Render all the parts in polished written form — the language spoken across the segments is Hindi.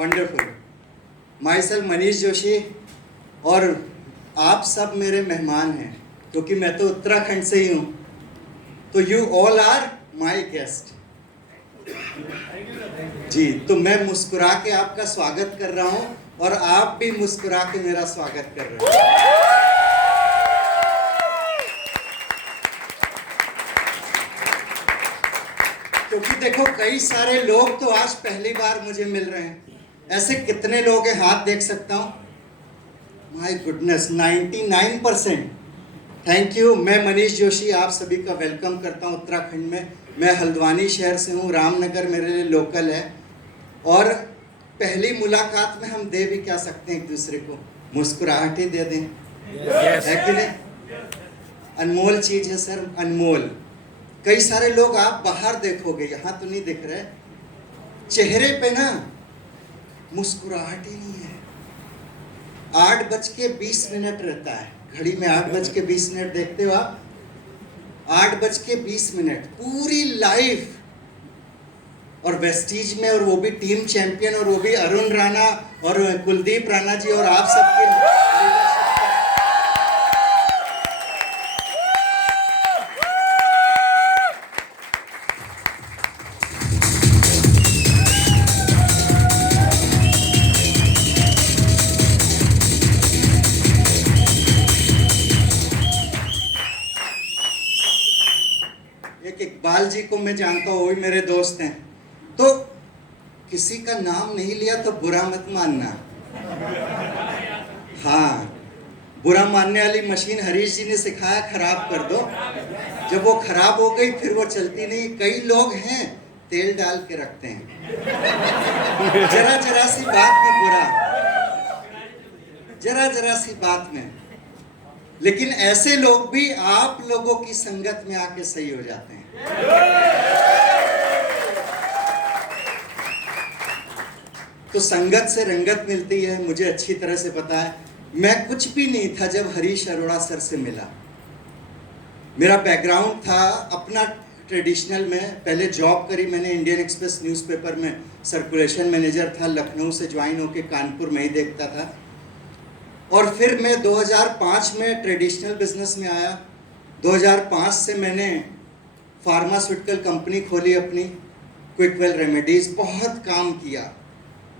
Wonderful. My self Manish Joshi, और आप सब मेरे मेहमान हैं क्योंकि मैं तो उत्तराखंड से ही हूँ, तो you all are my guest. जी, तो मैं मुस्कुरा के आपका स्वागत कर रहा हूँ और आप भी मुस्कुरा के मेरा स्वागत कर रहे हैं। क्योंकि देखो, कई सारे लोग तो आज पहली बार मुझे मिल रहे हैं। ऐसे कितने लोग हैं, हाथ देख सकता हूँ? My goodness, 99%। Thank you. मैं मनीष जोशी आप सभी का वेलकम करता हूँ उत्तराखंड में। मैं हल्द्वानी शहर से हूँ, रामनगर मेरे लिए लोकल है। और पहली मुलाकात में हम दे भी क्या सकते हैं एक दूसरे को? मुस्कुराहट ही दे दें, है कि नहीं? अनमोल चीज है सर, अनमोल। कई सारे लोग आप बाहर देखोगे, यहाँ तो नहीं दिख रहे, चेहरे पे ना मुस्कुराहट ही नहीं है। 8:20 रहता है घड़ी में, 8:20 देखते हो आप? 8:20, पूरी लाइफ। और वेस्टीज में, और वो भी टीम चैंपियन, और वो भी अरुण राणा और कुलदीप राणा जी और आप सबके। एक इकबाल जी को मैं जानता हूँ, वो भी मेरे दोस्त हैं। तो किसी का नाम नहीं लिया तो बुरा मत मानना। हाँ, बुरा मानने वाली मशीन हरीश जी ने सिखाया, खराब कर दो। जब वो खराब हो गई फिर वो चलती नहीं। कई लोग हैं तेल डाल के रखते हैं, जरा जरा सी बात में बुरा, जरा जरा सी बात में। लेकिन ऐसे लोग भी आप लोगों की संगत में आके सही हो जाते हैं। तो संगत से रंगत मिलती है, मुझे अच्छी तरह से पता है। मैं कुछ भी नहीं था जब हरीश अरोड़ा सर से मिला। मेरा बैकग्राउंड था अपना ट्रेडिशनल में। पहले जॉब करी मैंने इंडियन एक्सप्रेस न्यूज़पेपर में, सर्कुलेशन मैनेजर था। लखनऊ से ज्वाइन होके कानपुर में ही देखता था। और फिर मैं 2005 में ट्रेडिशनल बिजनेस में आया। 2005 से मैंने फार्मास्यूटिकल कंपनी खोली अपनी, क्विकवेल रेमेडीज। बहुत काम किया,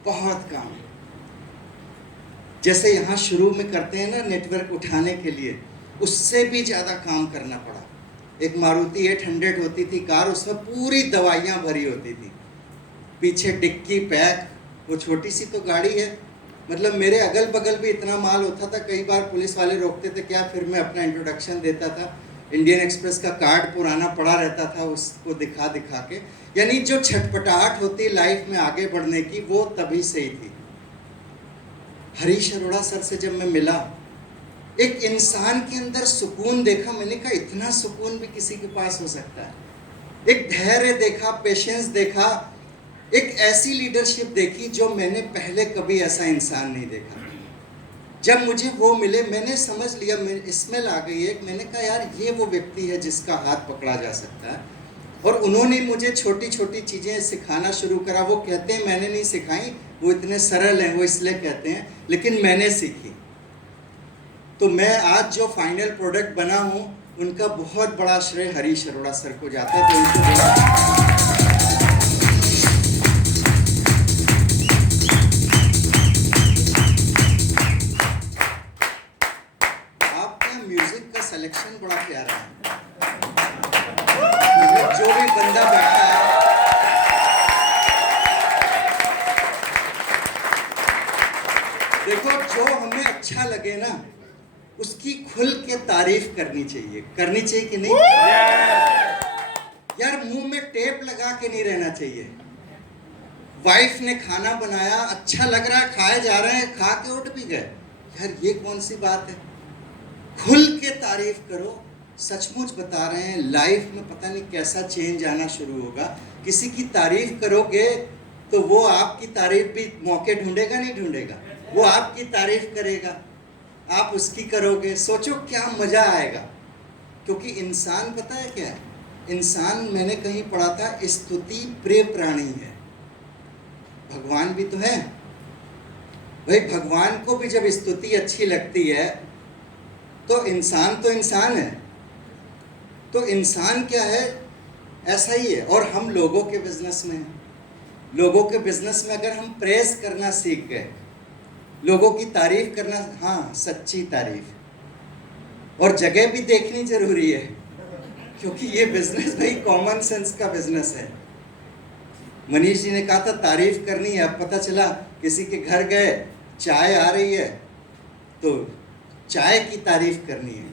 बहुत काम। जैसे यहाँ शुरू में करते हैं ना नेटवर्क उठाने के लिए, उससे भी ज़्यादा काम करना पड़ा। एक मारुति 800 होती थी कार, उसमें पूरी दवाइयाँ भरी होती थी, पीछे डिक्की पैक। वो छोटी सी तो गाड़ी है, मतलब मेरे अगल बगल भी इतना माल होता था। कई बार पुलिस वाले रोकते थे क्या, फिर मैं अपना इंट्रोडक्शन देता था। इंडियन एक्सप्रेस का कार्ड पुराना पड़ा रहता था, उसको दिखा दिखा के। यानी जो छटपटाहट होती है लाइफ में आगे बढ़ने की, वो तभी से ही थी। हरीश अरोड़ा सर से जब मैं मिला, एक इंसान के अंदर सुकून देखा। मैंने कहा इतना सुकून भी किसी के पास हो सकता है। एक धैर्य देखा, पेशेंस देखा, एक ऐसी लीडरशिप देखी जो मैंने पहले कभी ऐसा इंसान नहीं देखा। जब मुझे वो मिले, मैंने समझ लिया, स्मेल आ गई एक। मैंने कहा यार ये वो व्यक्ति है जिसका हाथ पकड़ा जा सकता है। और उन्होंने मुझे छोटी छोटी चीज़ें सिखाना शुरू करा। वो कहते हैं मैंने नहीं सिखाई, वो इतने सरल हैं, वो इसलिए कहते हैं, लेकिन मैंने सीखी। तो मैं आज जो फाइनल प्रोडक्ट बना हूँ, उनका बहुत बड़ा श्रेय हरीश अरोड़ा सर को जाता है। तो उनको सिलेक्शन बड़ा प्यारा है। जो भी बंदा बैठा है, देखो जो हमें अच्छा लगे ना, उसकी खुल के तारीफ करनी चाहिए। करनी चाहिए कि नहीं? यार मुंह में टेप लगा के नहीं रहना चाहिए। वाइफ ने खाना बनाया, अच्छा लग रहा है, खाए जा रहे हैं, खा के उठ भी गए, यार ये कौन सी बात है? खुल के तारीफ करो। सचमुच बता रहे हैं, लाइफ में पता नहीं कैसा चेंज आना शुरू होगा। किसी की तारीफ करोगे तो वो आपकी तारीफ भी मौके ढूंढेगा, नहीं ढूंढेगा? वो आपकी तारीफ करेगा, आप उसकी करोगे। सोचो क्या मजा आएगा। क्योंकि इंसान पता है क्या है? इंसान, मैंने कहीं पढ़ा था, स्तुति प्रिय प्राणी है। भगवान भी तो है, भाई भगवान को भी जब स्तुति अच्छी लगती है तो इंसान है, तो इंसान क्या है, ऐसा ही है। और हम लोगों के बिजनेस में हैं। लोगों के बिजनेस में अगर हम प्रेज करना सीख गए, लोगों की तारीफ करना, हाँ सच्ची तारीफ, और जगह भी देखनी जरूरी है, क्योंकि ये बिजनेस भाई कॉमन सेंस का बिजनेस है। मनीष जी ने कहा था तारीफ करनी है, अब पता चला किसी के घर गए, चाय आ रही है तो चाय की तारीफ करनी है।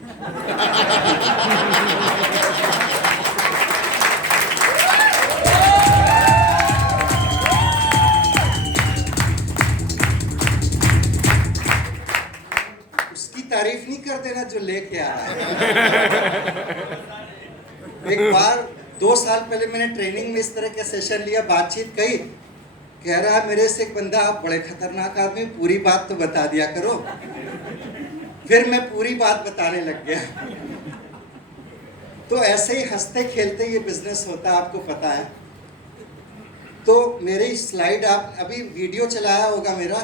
उसकी तारीफ नहीं कर देना जो लेके आ रहा है। एक बार 2 साल पहले मैंने ट्रेनिंग में इस तरह का सेशन लिया, बातचीत कही, कह रहा है मेरे से एक बंदा, आप बड़े खतरनाक आदमी, पूरी बात तो बता दिया करो। फिर मैं पूरी बात बताने लग गया। तो ऐसे ही हंसते खेलते ये बिजनेस होता है, आपको पता है। तो मेरी स्लाइड, आप अभी वीडियो चलाया होगा मेरा,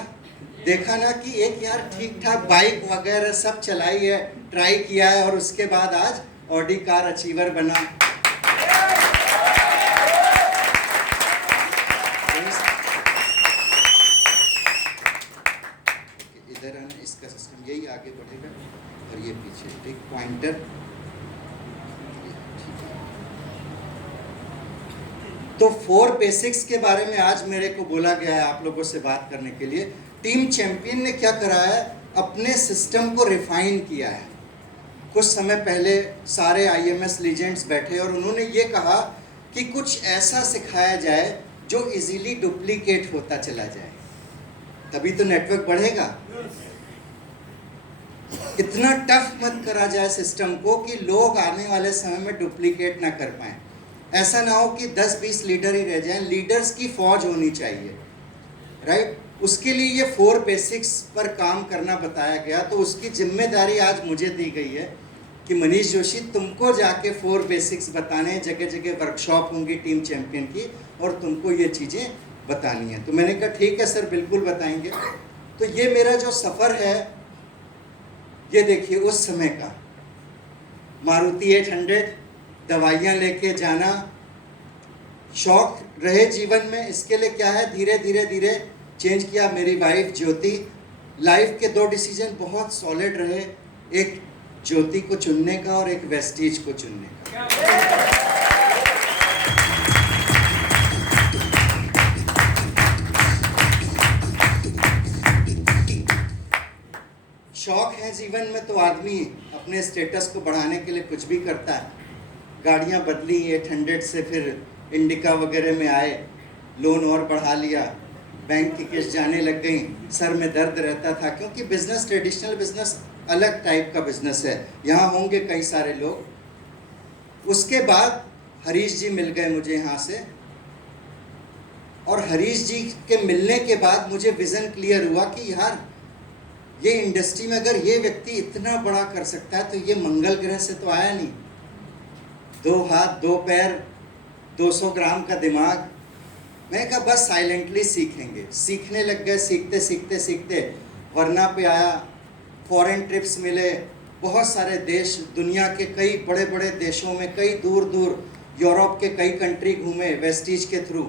देखा ना कि एक यार ठीक ठाक बाइक वगैरह सब चलाई है, ट्राई किया है, और उसके बाद आज ऑडी कार अचीवर बना। इधर है ना, इसका सिस्टम यही आगे बढ़ेगा और ये पीछे एक पॉइंटर। तो 4 बेसिक्स के बारे में आज मेरे को बोला गया है आप लोगों से बात करने के लिए। टीम चैंपियन ने क्या करा है, अपने सिस्टम को रिफाइन किया है। कुछ समय पहले सारे IMS लीजेंड्स बैठे और उन्होंने ये कहा कि कुछ ऐसा सिखाया जाए जो इजीली डुप्लीकेट होता चला जाए, तभी तो नेटवर्क बढ़ेगा। इतना टफ मत करा जाए सिस्टम को कि लोग आने वाले समय में डुप्लीकेट ना कर पाएं। ऐसा ना हो कि 10-20 लीडर ही रह जाएं, लीडर्स की फौज होनी चाहिए, राइट। उसके लिए ये 4 बेसिक्स पर काम करना बताया गया। तो उसकी जिम्मेदारी आज मुझे दी गई है कि मनीष जोशी, तुमको जाके 4 बेसिक्स बताने, जगह जगह वर्कशॉप होंगी टीम चैंपियन की, और तुमको ये चीज़ें बतानी है। तो मैंने कहा ठीक है सर, बिल्कुल बताएंगे। तो ये मेरा जो सफ़र है, ये देखिए उस समय का मारुति 800, दवाइयाँ लेके जाना, शौक रहे जीवन में, इसके लिए क्या है, धीरे धीरे धीरे चेंज किया। मेरी वाइफ ज्योति, लाइफ के 2 डिसीजन बहुत सॉलिड रहे, एक ज्योति को चुनने का और एक वेस्टीज को चुनने का। शौक है जीवन में तो आदमी अपने स्टेटस को बढ़ाने के लिए कुछ भी करता है। गाड़ियाँ बदली 800 से, फिर इंडिका वगैरह में आए, लोन और बढ़ा लिया, बैंक की किस्त जाने लग गई, सर में दर्द रहता था, क्योंकि बिजनेस, ट्रेडिशनल बिजनेस अलग टाइप का बिजनेस है, यहाँ होंगे कई सारे लोग। उसके बाद हरीश जी मिल गए मुझे यहाँ से, और हरीश जी के मिलने के बाद मुझे विज़न क्लियर हुआ कि यार ये इंडस्ट्री में अगर ये व्यक्ति इतना बड़ा कर सकता है तो ये मंगल ग्रह से तो आया नहीं। 2 हाथ 2 पैर 200 ग्राम का दिमाग। मैं कहा बस साइलेंटली सीखेंगे। सीखने लग गए, सीखते सीखते सीखते वरना पे आया, फॉरेन ट्रिप्स मिले, बहुत सारे देश, दुनिया के कई बड़े बड़े देशों में, कई दूर दूर यूरोप के कई कंट्री घूमे वेस्टीज के थ्रू।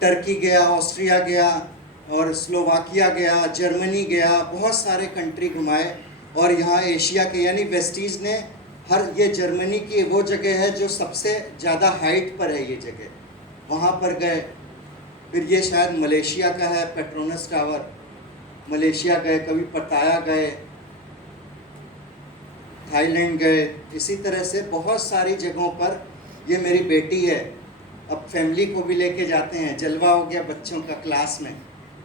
टर्की गया, ऑस्ट्रिया गया, और स्लोवाकिया गया, जर्मनी गया, बहुत सारे कंट्री घुमाए। और यहाँ एशिया के, यानी वेस्टीज ने हर, ये जर्मनी की वो जगह है जो सबसे ज़्यादा हाइट पर है ये जगह, वहाँ पर गए। फिर ये शायद मलेशिया का है, पेट्रोनस टावर, मलेशिया गए, कभी पटाया गए, थाईलैंड गए, इसी तरह से बहुत सारी जगहों पर। ये मेरी बेटी है, अब फैमिली को भी लेके जाते हैं, जलवा हो गया बच्चों का क्लास में।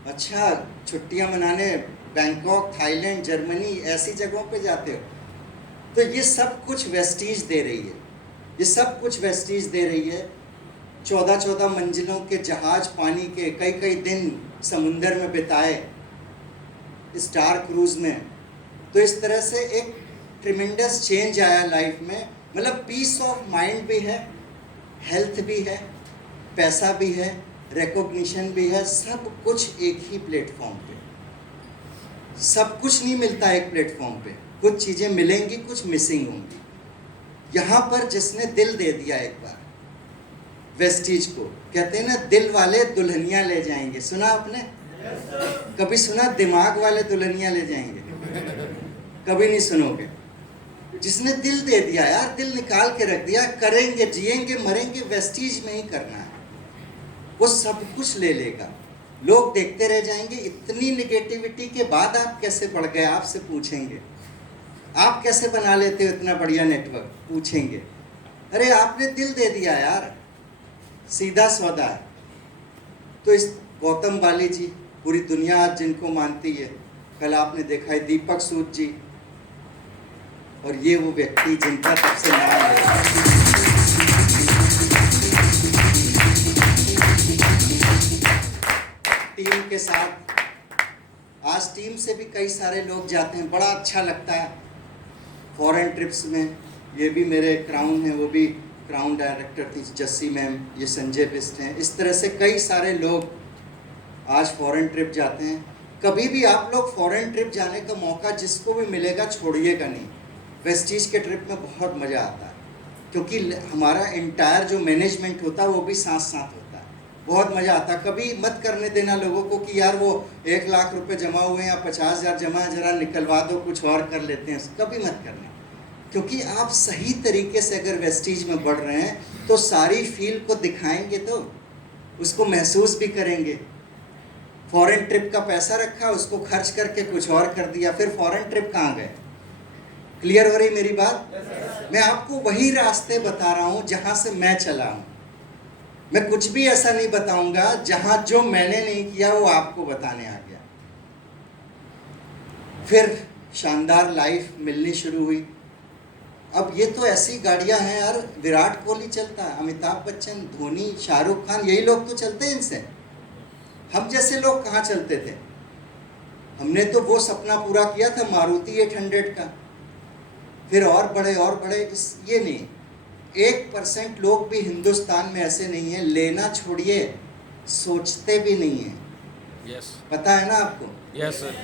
अच्छा, छुट्टियां मनाने बैंकॉक, थाईलैंड, जर्मनी, ऐसी जगहों पे जाते हो। तो ये सब कुछ वेस्टीज दे रही है, ये सब कुछ वेस्टीज दे रही है। 14-14 मंजिलों के जहाज, पानी के, कई कई दिन समुंदर में बिताए, स्टार क्रूज में। तो इस तरह से एक ट्रिमेंडस चेंज आया लाइफ में। मतलब पीस ऑफ माइंड भी है, हेल्थ भी है, पैसा भी है, रिकॉग्निशन भी है, सब कुछ एक ही प्लेटफॉर्म पे। सब कुछ नहीं मिलता एक प्लेटफॉर्म पे, कुछ चीज़ें मिलेंगी, कुछ मिसिंग होंगी। यहाँ पर जिसने दिल दे दिया एक बार वेस्टीज को, कहते हैं ना दिल वाले दुल्हनिया ले जाएंगे, सुना आपने? कभी सुना दिमाग वाले दुल्हनिया ले जाएंगे? कभी नहीं सुनोगे। जिसने दिल दे दिया यार, दिल निकाल के रख दिया, करेंगे, जिएंगे, मरेंगे वेस्टीज में ही करना है, वो सब कुछ ले लेगा। लोग देखते रह जाएंगे। इतनी निगेटिविटी के बाद आप कैसे बढ़ गए, आपसे पूछेंगे। आप कैसे बना लेते हो इतना बढ़िया नेटवर्क, पूछेंगे। अरे आपने दिल दे दिया यार, सीधा सौदा है। तो इस गौतम बाली जी, पूरी दुनिया आज जिनको मानती है, कल आपने देखा है दीपक सूद जी, और ये वो व्यक्ति जिनका तब से नाम है। टीम के साथ, आज टीम से भी कई सारे लोग जाते हैं, बड़ा अच्छा लगता है। फॉरेन ट्रिप्स में ये भी मेरे क्राउन हैं, वो भी क्राउन डायरेक्टर थी जस्सी मैम, ये संजय बिस्ट हैं। इस तरह से कई सारे लोग आज फॉरेन ट्रिप जाते हैं। कभी भी आप लोग फॉरेन ट्रिप जाने का मौका जिसको भी मिलेगा छोड़िएगा नहीं। वेस्टीज के ट्रिप में बहुत मज़ा आता है, क्योंकि हमारा इंटायर जो मैनेजमेंट होता है वो भी साथ साथ होता है, बहुत मज़ा आता है। कभी मत करने देना लोगों को कि यार वो 1 लाख रुपए जमा हुए हैं या 50,000 जमा है, ज़रा निकलवा दो, कुछ और कर लेते हैं, कभी मत करना। क्योंकि आप सही तरीके से अगर वेस्टीज में बढ़ रहे हैं तो सारी फील्ड को दिखाएंगे, तो उसको महसूस भी करेंगे। फॉरेन ट्रिप का पैसा रखा, उसको खर्च करके कुछ और कर दिया, फिर फॉरेन ट्रिप कहाँ गए? क्लियर हो रही मेरी बात? मैं आपको वही रास्ते बता रहा हूँ जहाँ से मैं चला हूँ। मैं कुछ भी ऐसा नहीं बताऊंगा जहाँ जो मैंने नहीं किया वो आपको बताने आ गया। फिर शानदार लाइफ मिलनी शुरू हुई। अब ये तो ऐसी गाड़ियां हैं यार, विराट कोहली चलता है, अमिताभ बच्चन, धोनी, शाहरुख खान, यही लोग तो चलते हैं इनसे। हम जैसे लोग कहाँ चलते थे? हमने तो वो सपना पूरा किया था मारुति 800 का, फिर और बड़े इस ये नहीं। 1% लोग भी हिंदुस्तान में ऐसे नहीं है, लेना छोड़िए, सोचते भी नहीं है। यस, पता है ना आपको? Yes sir.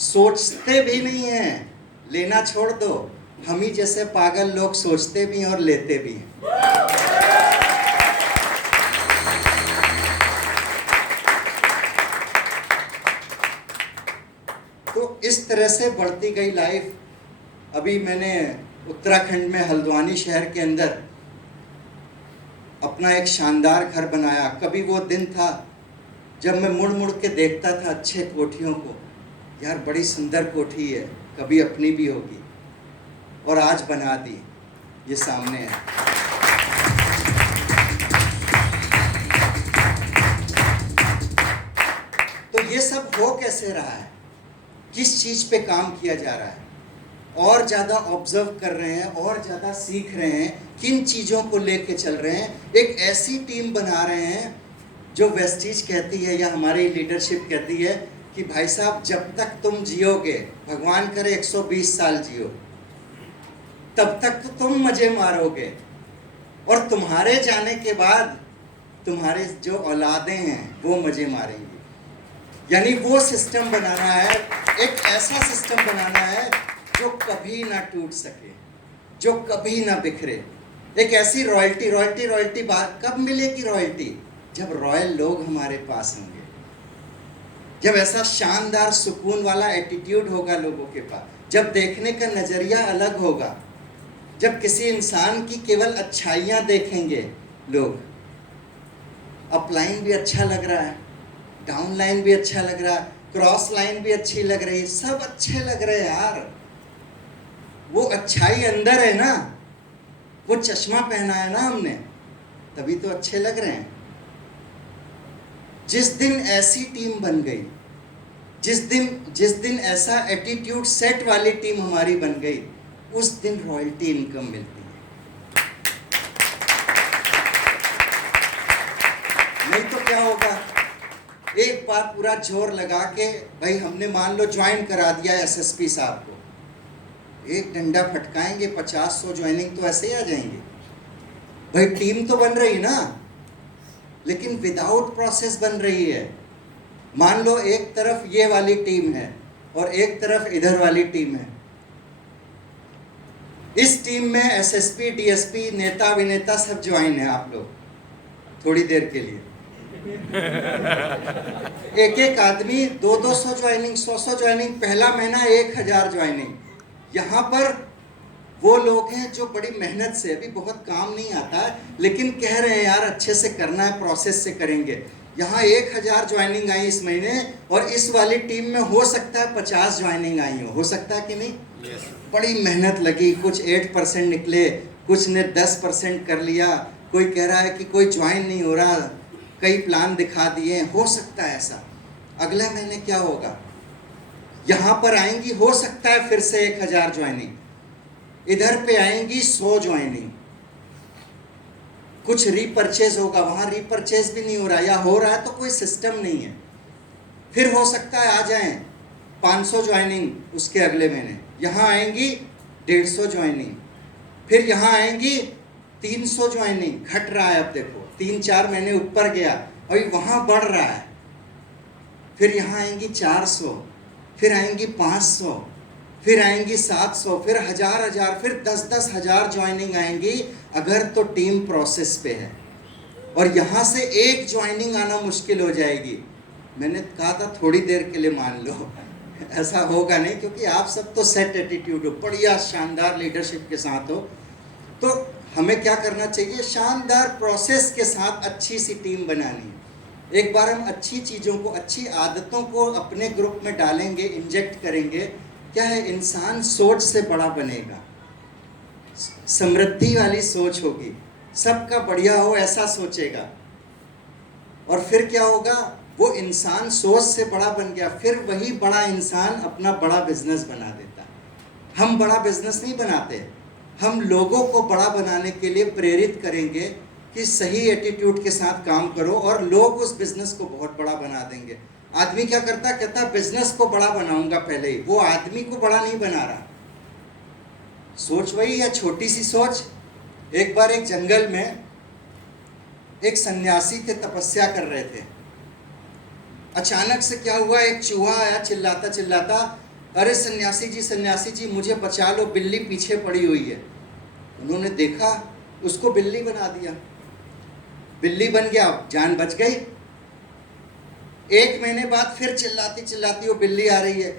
सोचते भी नहीं है, लेना छोड़ दो। हम ही जैसे पागल लोग सोचते भी हैं और लेते भी हैं। तो इस तरह से बढ़ती गई लाइफ। अभी मैंने उत्तराखंड में हल्द्वानी शहर के अंदर अपना एक शानदार घर बनाया। कभी वो दिन था जब मैं मुड़ मुड़ के देखता था अच्छे कोठियों को, यार बड़ी सुंदर कोठी है, कभी अपनी भी होगी, और आज बना दी, ये सामने है। तो ये सब हो कैसे रहा है? किस चीज़ पे काम किया जा रहा है? और ज़्यादा ऑब्जर्व कर रहे हैं, और ज़्यादा सीख रहे हैं, किन चीज़ों को लेके चल रहे हैं। एक ऐसी टीम बना रहे हैं जो वेस्टीज कहती है या हमारी लीडरशिप कहती है कि भाई साहब जब तक तुम जियोगे, भगवान करे 120 साल जियो, तब तक तो तुम मजे मारोगे, और तुम्हारे जाने के बाद तुम्हारे जो औलादें हैं वो मजे मारेंगी। यानी वो सिस्टम बनाना है, एक ऐसा सिस्टम बनाना है जो कभी ना टूट सके, जो कभी ना बिखरे। एक ऐसी रॉयल्टी बात कब मिलेगी? रॉयल्टी जब रॉयल लोग हमारे पास होंगे, जब ऐसा शानदार सुकून वाला एटीट्यूड होगा लोगों के पास, जब देखने का नज़रिया अलग होगा, जब किसी इंसान की केवल अच्छाइयाँ देखेंगे लोग। अपलाइन भी अच्छा लग रहा है, डाउन लाइन भी अच्छा लग रहा है, क्रॉस लाइन भी अच्छी लग रही है, सब अच्छे लग रहे हैं यार। वो अच्छाई अंदर है ना, वो चश्मा पहना है ना हमने, तभी तो अच्छे लग रहे हैं। जिस दिन ऐसी टीम बन गई, जिस दिन ऐसा एटीट्यूड सेट वाली टीम हमारी बन गई, उस दिन रॉयल्टी इनकम मिलती है। नहीं तो क्या होगा? एक बार पूरा जोर लगा के भाई हमने मान लो ज्वाइन करा दिया एसएसपी साहब को, एक डंडा फटकाएंगे, 50-100 ज्वाइनिंग तो ऐसे ही आ जाएंगे। भाई टीम तो बन रही ना, लेकिन विदाउट प्रोसेस बन रही है। मान लो एक तरफ ये वाली टीम है, और एक तरफ इधर वाली टीम है। इस टीम में एसएसपी, डीएसपी, नेता अभिनेता सब ज्वाइन है आप लोग थोड़ी देर के लिए। एक एक आदमी 200 ज्वाइनिंग, 100 ज्वाइनिंग, पहला महीना 1000 ज्वाइनिंग। यहाँ पर वो लोग हैं जो बड़ी मेहनत से, अभी बहुत काम नहीं आता है लेकिन कह रहे हैं यार अच्छे से करना है, प्रोसेस से करेंगे। यहाँ 1000 ज्वाइनिंग आई इस महीने, और इस वाली टीम में हो सकता है 50 ज्वाइनिंग आई हो सकता है कि नहीं? yes. बड़ी मेहनत लगी, कुछ 8% निकले, कुछ ने 10% कर लिया, कोई कह रहा है कि कोई ज्वाइन नहीं हो रहा, कई प्लान दिखा दिए। हो सकता है ऐसा। अगले महीने क्या होगा? यहाँ पर आएंगी, हो सकता है फिर से 1000 ज्वाइनिंग, इधर पे आएंगी 100 ज्वाइनिंग, कुछ रीपरचेज होगा, वहां रीपरचेज भी नहीं हो रहा, या हो रहा है तो कोई सिस्टम नहीं है। फिर हो सकता है आ जाएं 500 ज्वाइनिंग उसके अगले महीने, यहाँ आएंगी 150 ज्वाइनिंग, फिर यहाँ आएंगी 300 ज्वाइनिंग। घट रहा है, अब देखो 3-4 महीने ऊपर गया, अभी वहाँ बढ़ रहा है। फिर यहाँ आएंगी 400, फिर आएंगी 500, फिर आएंगी 700, फिर 1000, फिर 10 हज़ार ज्वाइनिंग आएंगी अगर तो टीम प्रोसेस पे है। और यहाँ से एक ज्वाइनिंग आना मुश्किल हो जाएगी। मैंने कहा था थोड़ी देर के लिए मान लो, ऐसा होगा नहीं, क्योंकि आप सब तो सेट एटीट्यूड हो, बढ़िया शानदार लीडरशिप के साथ हो। तो हमें क्या करना चाहिए? शानदार प्रोसेस के साथ अच्छी सी टीम बनानी है। एक बार हम अच्छी चीज़ों को, अच्छी आदतों को अपने ग्रुप में डालेंगे, इंजेक्ट करेंगे, क्या है, इंसान सोच से बड़ा बनेगा, समृद्धि वाली सोच होगी, सबका बढ़िया हो ऐसा सोचेगा। और फिर क्या होगा? वो इंसान सोच से बड़ा बन गया, फिर वही बड़ा इंसान अपना बड़ा बिजनेस बना देता। हम बड़ा बिजनेस नहीं बनाते, हम लोगों को बड़ा बनाने के लिए प्रेरित करेंगे कि सही एटीट्यूड के साथ काम करो, और लोग उस बिजनेस को बहुत बड़ा बना देंगे। आदमी क्या करता? कहता बिजनेस को बड़ा बनाऊंगा पहले ही, वो आदमी को बड़ा नहीं बना रहा। सोच वही है, छोटी सी सोच। एक बार एक जंगल में एक सन्यासी थे, तपस्या कर रहे थे। अचानक से क्या हुआ? एक चूहा आया चिल्लाता चिल्लाता, अरे सन्यासी जी मुझे बचा लो, बिल्ली पीछे पड़ी हुई है। उन्होंने देखा, उसको बिल्ली बना दिया, बिल्ली बन गया, जान बच गई। 1 महीने बाद फिर चिल्लाती चिल्लाती वो बिल्ली आ रही है,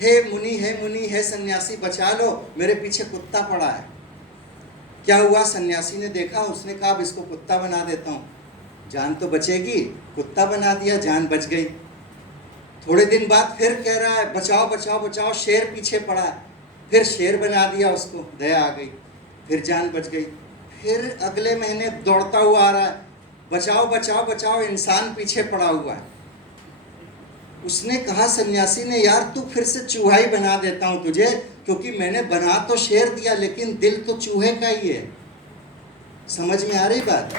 हे मुनि है सन्यासी बचा लो, मेरे पीछे कुत्ता पड़ा है। क्या हुआ? सन्यासी ने देखा, उसने कहा अब इसको कुत्ता बना देता हूँ, जान तो बचेगी। कुत्ता बना दिया, जान बच गई। थोड़े दिन बाद फिर कह रहा है बचाओ बचाओ बचाओ, शेर पीछे पड़ा है, फिर शेर बना दिया उसको, दया आ गई, फिर जान बच गई। फिर अगले महीने दौड़ता हुआ आ रहा है, बचाओ बचाओ बचाओ, इंसान पीछे पड़ा हुआ है। उसने कहा सन्यासी ने, यार तू फिर से चूहा ही बना देता हूँ तुझे, क्योंकि मैंने बना तो शेर दिया लेकिन दिल तो चूहे का ही है। समझ में आ रही बात?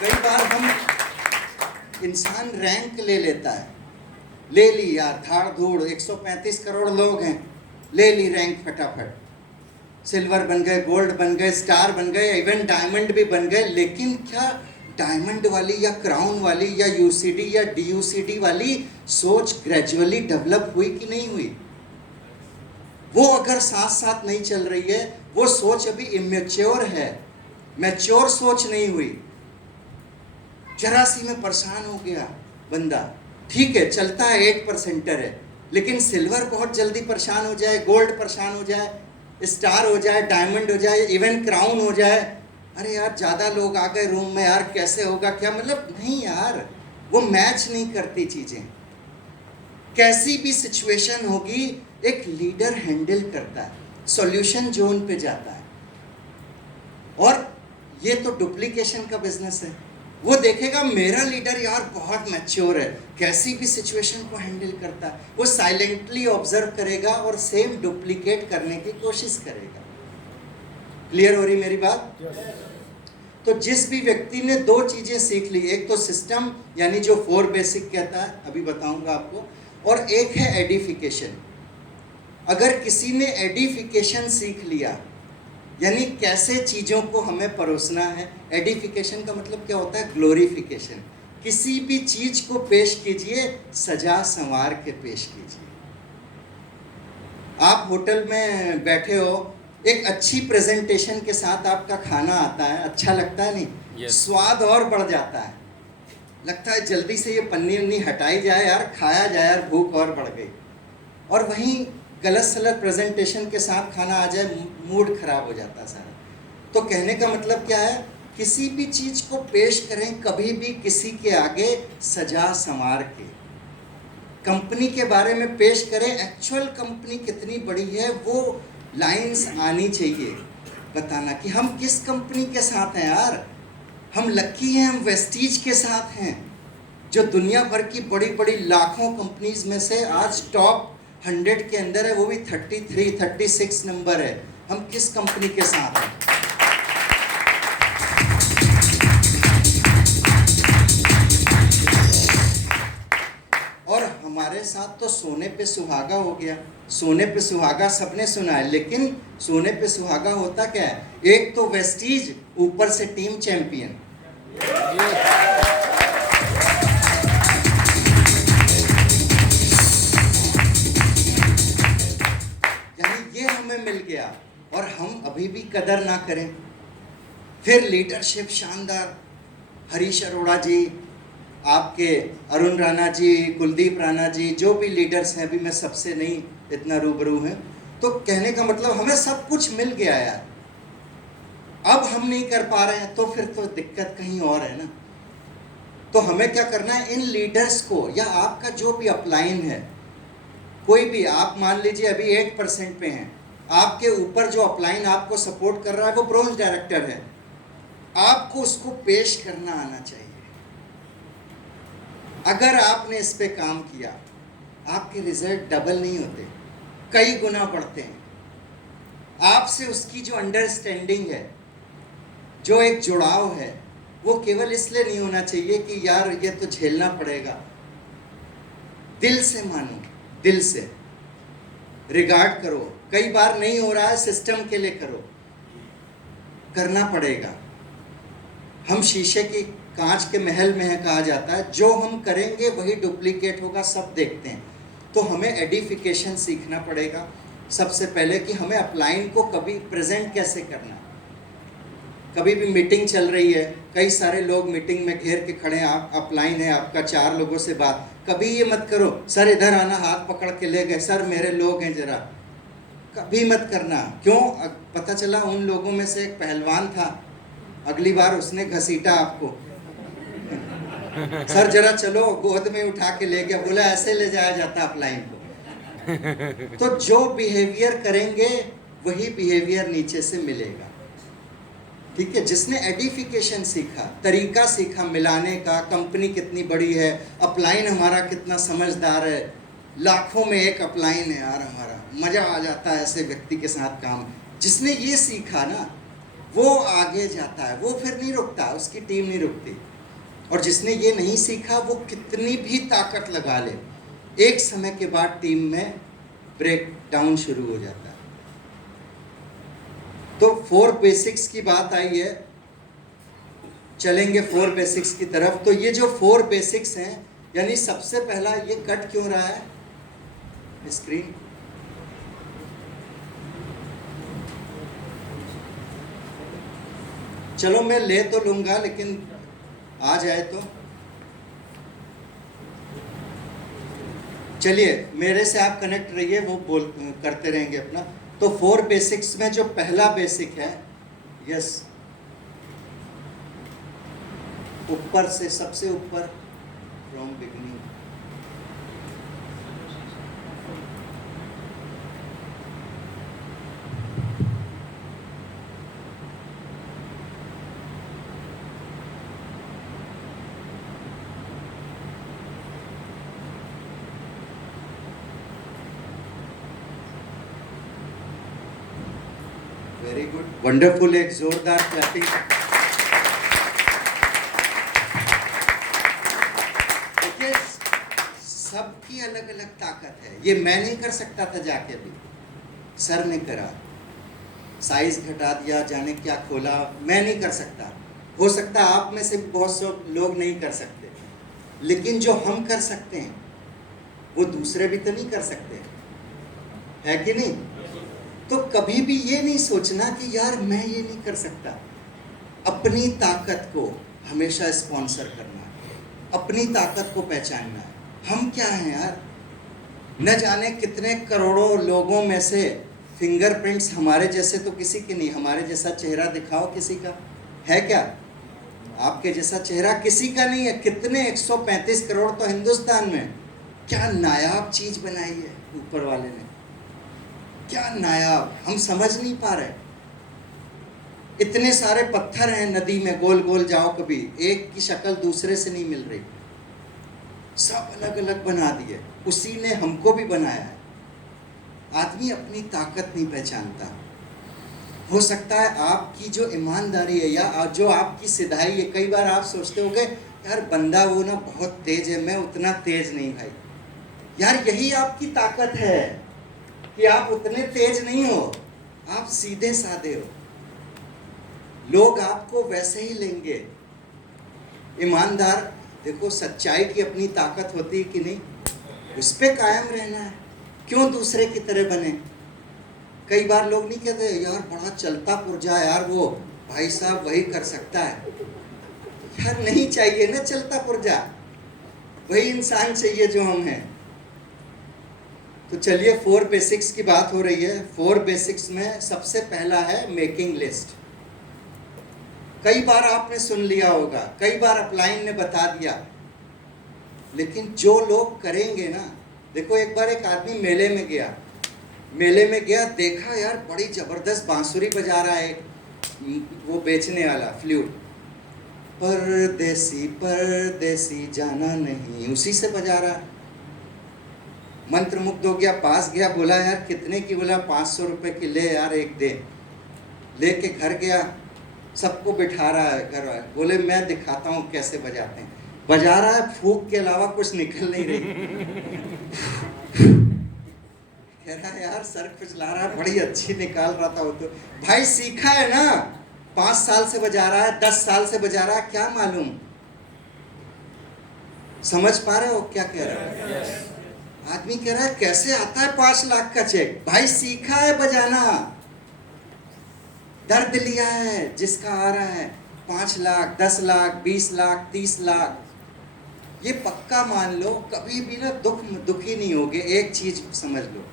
कई बार हम, इंसान रैंक ले लेता है, ले ली यार धाड़ धूड़, 135 करोड़ लोग हैं, ले ली रैंक फटाफट, सिल्वर बन गए, गोल्ड बन गए, स्टार बन गए, इवन डायमंड भी बन गए। लेकिन क्या डायमंड वाली या क्राउन वाली या यूसीडी या डीयूसीडी वाली सोच ग्रेजुअली डेवलप हुई कि नहीं हुई? वो अगर साथ साथ नहीं चल रही है, वो सोच अभी इमेच्योर है, मैच्योर सोच नहीं हुई। जरा सी में परेशान हो गया बंदा, ठीक है चलता है, 8%er है, लेकिन सिल्वर बहुत जल्दी परेशान हो जाए, गोल्ड परेशान हो जाए, स्टार हो जाए, डायमंड हो जाए, इवन क्राउन हो जाए, अरे यार ज़्यादा लोग आ गए रूम में, यार कैसे होगा, क्या मतलब, नहीं यार, वो मैच नहीं करती चीज़ें। कैसी भी सिचुएशन होगी, एक लीडर हैंडल करता है, सॉल्यूशन जोन पे जाता है। और ये तो डुप्लीकेशन का बिजनेस है। वो देखेगा मेरा लीडर यार बहुत मैच्योर है, कैसी भी सिचुएशन को हैंडल करता है, वो साइलेंटली ऑब्जर्व करेगा और सेम डुप्लीकेट करने की कोशिश करेगा। क्लियर हो रही मेरी बात? तो जिस भी व्यक्ति ने 2 चीज़ें सीख ली, एक तो सिस्टम यानी जो 4 बेसिक कहता है, अभी बताऊंगा आपको, और एक है एडिफिकेशन। अगर किसी ने एडिफिकेशन सीख लिया, यानी कैसे चीज़ों को हमें परोसना है। एडिफिकेशन का मतलब क्या होता है? ग्लोरिफिकेशन। किसी भी चीज को पेश कीजिए सजा संवार के पेश कीजिए। आप होटल में बैठे हो, एक अच्छी प्रेजेंटेशन के साथ आपका खाना आता है, अच्छा लगता है नहीं? Yes. स्वाद और बढ़ जाता है, लगता है जल्दी से ये पन्नी उन्नी हटाई जाए यार, खाया जाए यार, भूख और बढ़ गई। और वहीं गलत सलत प्रेजेंटेशन के साथ खाना आ जाए, मूड खराब हो जाता है सारा। तो कहने का मतलब क्या है, किसी भी चीज को पेश करें कभी भी किसी के आगे सजा संवार के। कंपनी के बारे में पेश करें, एक्चुअल कंपनी कितनी बड़ी है वो लाइंस आनी चाहिए बताना कि हम किस कंपनी के साथ हैं यार। हम लकी हैं, हम वेस्टीज के साथ हैं, जो दुनिया भर की बड़ी बड़ी लाखों कंपनीज में से आज टॉप 100 के अंदर है, वो भी 33 36 नंबर है। हम किस कंपनी के साथ हैं? और हमारे साथ तो सोने पे सुहागा हो गया। सोने पे सुहागा सबने सुना है, लेकिन सोने पे सुहागा होता क्या है? एक तो वेस्टीज, ऊपर से टीम चैंपियन। यानी ये हमें मिल गया और हम अभी भी कदर ना करें। फिर लीडरशिप शानदार, हरीश अरोड़ा जी, आपके अरुण राणा जी, कुलदीप राणा जी, जो भी लीडर्स हैं, अभी मैं सबसे नहीं इतना रूबरू हैं। तो कहने का मतलब हमें सब कुछ मिल गया यार, अब हम नहीं कर पा रहे हैं तो फिर तो दिक्कत कहीं और है ना। तो हमें क्या करना है, इन लीडर्स को, या आपका जो भी अपलाइन है, कोई भी, आप मान लीजिए अभी 8% पे हैं, आपके ऊपर जो अपलाइन आपको सपोर्ट कर रहा है वो ब्रोंज डायरेक्टर है, आपको उसको पेश करना आना चाहिए। अगर आपने इस पे काम किया, आपके रिजल्ट डबल नहीं होते, कई गुना बढ़ते हैं। आपसे उसकी जो अंडरस्टैंडिंग है, जो एक जुड़ाव है, वो केवल इसलिए नहीं होना चाहिए कि यार ये तो झेलना पड़ेगा। दिल से मानो, दिल से रिगार्ड करो। कई बार नहीं हो रहा है, सिस्टम के लिए करो, करना पड़ेगा। हम शीशे की कांच के महल में है कहा जाता है, जो हम करेंगे वही डुप्लीकेट होगा, सब देखते हैं। तो हमें एडिफिकेशन सीखना पड़ेगा सबसे पहले कि हमें अपलाइन को कभी प्रेजेंट कैसे करना। कभी भी मीटिंग चल रही है, कई सारे लोग मीटिंग में घेर के खड़े हैं, आप अपलाइन है आपका, 4 लोगों से बात, कभी ये मत करो सर इधर आना, हाथ पकड़ के ले गए, सर मेरे लोग हैं जरा, कभी मत करना। क्यों? पता चला उन लोगों में से एक पहलवान था, अगली बार उसने घसीटा आपको, सर जरा चलो, गोद में उठा के ले गया, बोला ऐसे ले जाया जाता अपलाइन को। तो जो बिहेवियर करेंगे वही बिहेवियर नीचे से मिलेगा। ठीक है, जिसने एडिफिकेशन सीखा, तरीका सीखा मिलाने का, कंपनी कितनी बड़ी है, अपलाइन हमारा कितना समझदार है, लाखों में एक अपलाइन है यार हमारा, मजा आ जाता है ऐसे व्यक्ति के साथ काम। जिसने ये सीखा ना, वो आगे जाता है, वो फिर नहीं रुकता, उसकी टीम नहीं रुकती। और जिसने ये नहीं सीखा, वो कितनी भी ताकत लगा ले, एक समय के बाद टीम में ब्रेक डाउन शुरू हो जाता है। तो 4 बेसिक्स की बात आई है, चलेंगे 4 बेसिक्स की तरफ। तो ये जो 4 बेसिक्स हैं, यानी सबसे पहला, ये कट क्यों रहा है स्क्रीन? चलो मैं ले तो लूंगा, लेकिन आ जाए तो चलिए, मेरे से आप कनेक्ट रहिए, वो बोल करते रहेंगे अपना। तो 4 बेसिक्स में जो पहला बेसिक है, यस, ऊपर से सबसे ऊपर, from beginning. Very good, wonderful, एक जोरदार क्लैपिंग। देखिए, सबकी अलग अलग ताकत है, ये मैं नहीं कर सकता था जाके, भी सर ने करा, साइज घटा दिया, जाने क्या खोला, मैं नहीं कर सकता। हो सकता आप में से बहुत से लोग नहीं कर सकते, लेकिन जो हम कर सकते हैं वो दूसरे भी तो नहीं कर सकते, है कि नहीं? तो कभी भी ये नहीं सोचना कि यार मैं ये नहीं कर सकता। अपनी ताकत को हमेशा स्पॉन्सर करना है, अपनी ताकत को पहचानना है। हम क्या हैं यार, न जाने कितने करोड़ों लोगों में से फिंगरप्रिंट्स हमारे जैसे तो किसी के नहीं। हमारे जैसा चेहरा दिखाओ किसी का है क्या? आपके जैसा चेहरा किसी का नहीं है। कितने 135 करोड़ तो हिंदुस्तान में। क्या नायाब चीज बनाई है ऊपर वाले ने, क्या नायाब, हम समझ नहीं पा रहे। इतने सारे पत्थर हैं नदी में, गोल गोल जाओ कभी, एक की शक्ल दूसरे से नहीं मिल रही, सब अलग अलग बना दिए। उसी ने हमको भी बनाया है। आदमी अपनी ताकत नहीं पहचानता। हो सकता है आपकी जो ईमानदारी है या जो आपकी सिधाई है, कई बार आप सोचते होगे यार बंदा वो ना बहुत तेज है, मैं उतना तेज नहीं। भाई यार यही आपकी ताकत है कि आप उतने तेज नहीं हो, आप सीधे साधे हो। लोग आपको वैसे ही लेंगे। ईमानदार, देखो सच्चाई की अपनी ताकत होती है कि नहीं, उस पर कायम रहना है। क्यों दूसरे की तरह बने? कई बार लोग नहीं कहते यार बड़ा चलता पुर्जा यार वो भाई साहब वही कर सकता है। यार नहीं चाहिए ना चलता पुर्जा, वही इंसान चाहिए जो हम हैं। तो चलिए 4 बेसिक्स की बात हो रही है। 4 बेसिक्स में सबसे पहला है मेकिंग लिस्ट। कई बार आपने सुन लिया होगा, कई बार अपलाइन ने बता दिया, लेकिन जो लोग करेंगे ना, देखो एक बार एक आदमी मेले में गया, देखा यार बड़ी जबरदस्त बांसुरी बजा रहा है वो बेचने वाला, फ्लूट। परदेसी परदेसी जाना नहीं, उसी से बजा रहा है। मंत्रमुग्ध हो गया, पास गया, बोला यार कितने की? बोला 500 रुपये की, ले यार एक दे। लेके घर गया, सबको बिठा रहा है घर वाले, बोले मैं दिखाता हूँ कैसे बजाते हैं। बजा रहा है, फूंक के अलावा कुछ निकल नहीं रही। कह रहा है यार सर खुजला रहा है, बड़ी अच्छी निकाल रहा था वो तो। भाई सीखा है ना, 5 साल से बजा रहा है, 10 साल से बजा रहा है, क्या मालूम। समझ पा रहे हो क्या कह रहा है? आदमी कह रहा है कैसे आता है 5 लाख का चेक? भाई सीखा है बजाना, दर्द लिया है, जिसका आ रहा है 5 लाख, 10 लाख, 20 लाख, 30 लाख, ये पक्का मान लो, कभी भी ना दुखी नहीं होगे। एक चीज समझ लो,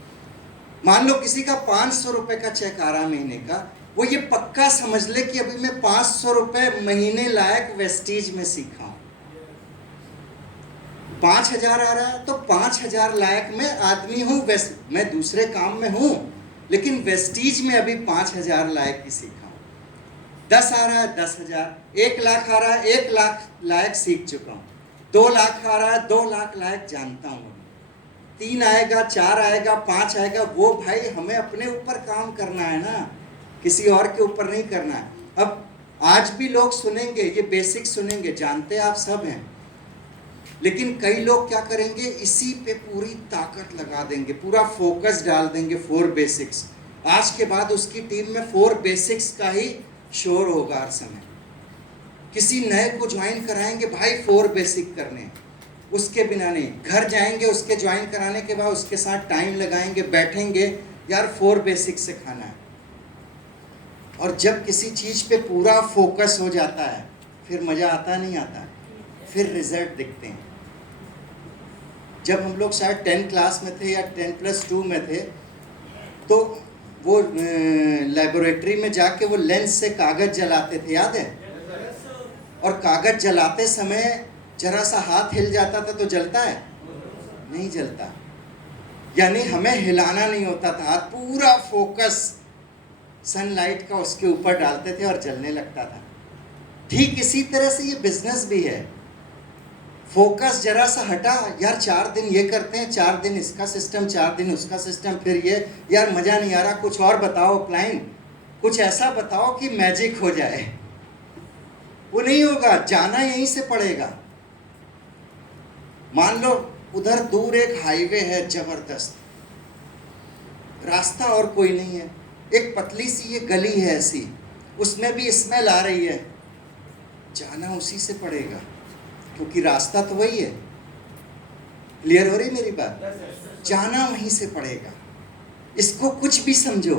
मान लो किसी का 500 रुपए का चेक आ रहा महीने का, वो ये पक्का समझ ले कि अभी मैं 500 रुपए महीने लायक वेस्टीज में सीखा हूं। 5000 आ रहा है तो 5000 लायक में आदमी हूं, मैं दूसरे काम में हूं, लेकिन वेस्टीज में अभी 5000 लायक की सीखा हूं। 10 आ रहा है 10,000, 1 लाख आ रहा है 1 लाख लायक सीख चुका हूं, 2 लाख आ रहा है 2 लाख लायक जानता हूं, 3 आएगा, 4 आएगा, 5 आएगा, वो भाई हमें अपने ऊपर काम करना है ना, किसी और के ऊपर नहीं करना है। अब आज भी लोग सुनेंगे, ये बेसिक सुनेंगे, जानते आप सब हैं, लेकिन कई लोग क्या करेंगे, इसी पे पूरी ताकत लगा देंगे, पूरा फोकस डाल देंगे 4 बेसिक्स। आज के बाद उसकी टीम में 4 बेसिक्स का ही शोर होगा हर समय। किसी नए को ज्वाइन कराएंगे, भाई 4 बेसिक करने, उसके बिना नहीं। घर जाएंगे, उसके ज्वाइन कराने के बाद उसके साथ टाइम लगाएंगे, बैठेंगे, यार 4 बेसिक से खाना है। और जब किसी चीज़ पे पूरा फोकस हो जाता है, फिर मज़ा आता नहीं आता, फिर रिजल्ट दिखते हैं। जब हम लोग शायद 10 क्लास में थे या 10+2 में थे, तो वो लेबोरेटरी में जाके वो लेंस से कागज़ जलाते थे, याद है? और कागज़ जलाते समय जरा सा हाथ हिल जाता था तो जलता है? नहीं जलता। यानी हमें हिलाना नहीं होता था, हाथ पूरा फोकस सनलाइट का उसके ऊपर डालते थे और जलने लगता था। ठीक इसी तरह से ये बिजनेस भी है। फोकस जरा सा हटा, यार 4 दिन ये करते हैं, 4 दिन इसका सिस्टम, 4 दिन उसका सिस्टम, फिर ये, यार मज़ा नहीं आ रहा, कुछ और बताओ अपलाइन, कुछ ऐसा बताओ कि मैजिक हो जाए। वो नहीं होगा, जाना यहीं से पड़ेगा। मान लो उधर दूर एक हाईवे है जबरदस्त, रास्ता और कोई नहीं है, एक पतली सी ये गली है ऐसी, उसमें भी स्मेल आ रही है, जाना उसी से पड़ेगा, क्योंकि रास्ता तो वही है। क्लियर हो रही मेरी बात? जाना वहीं से पड़ेगा। इसको कुछ भी समझो,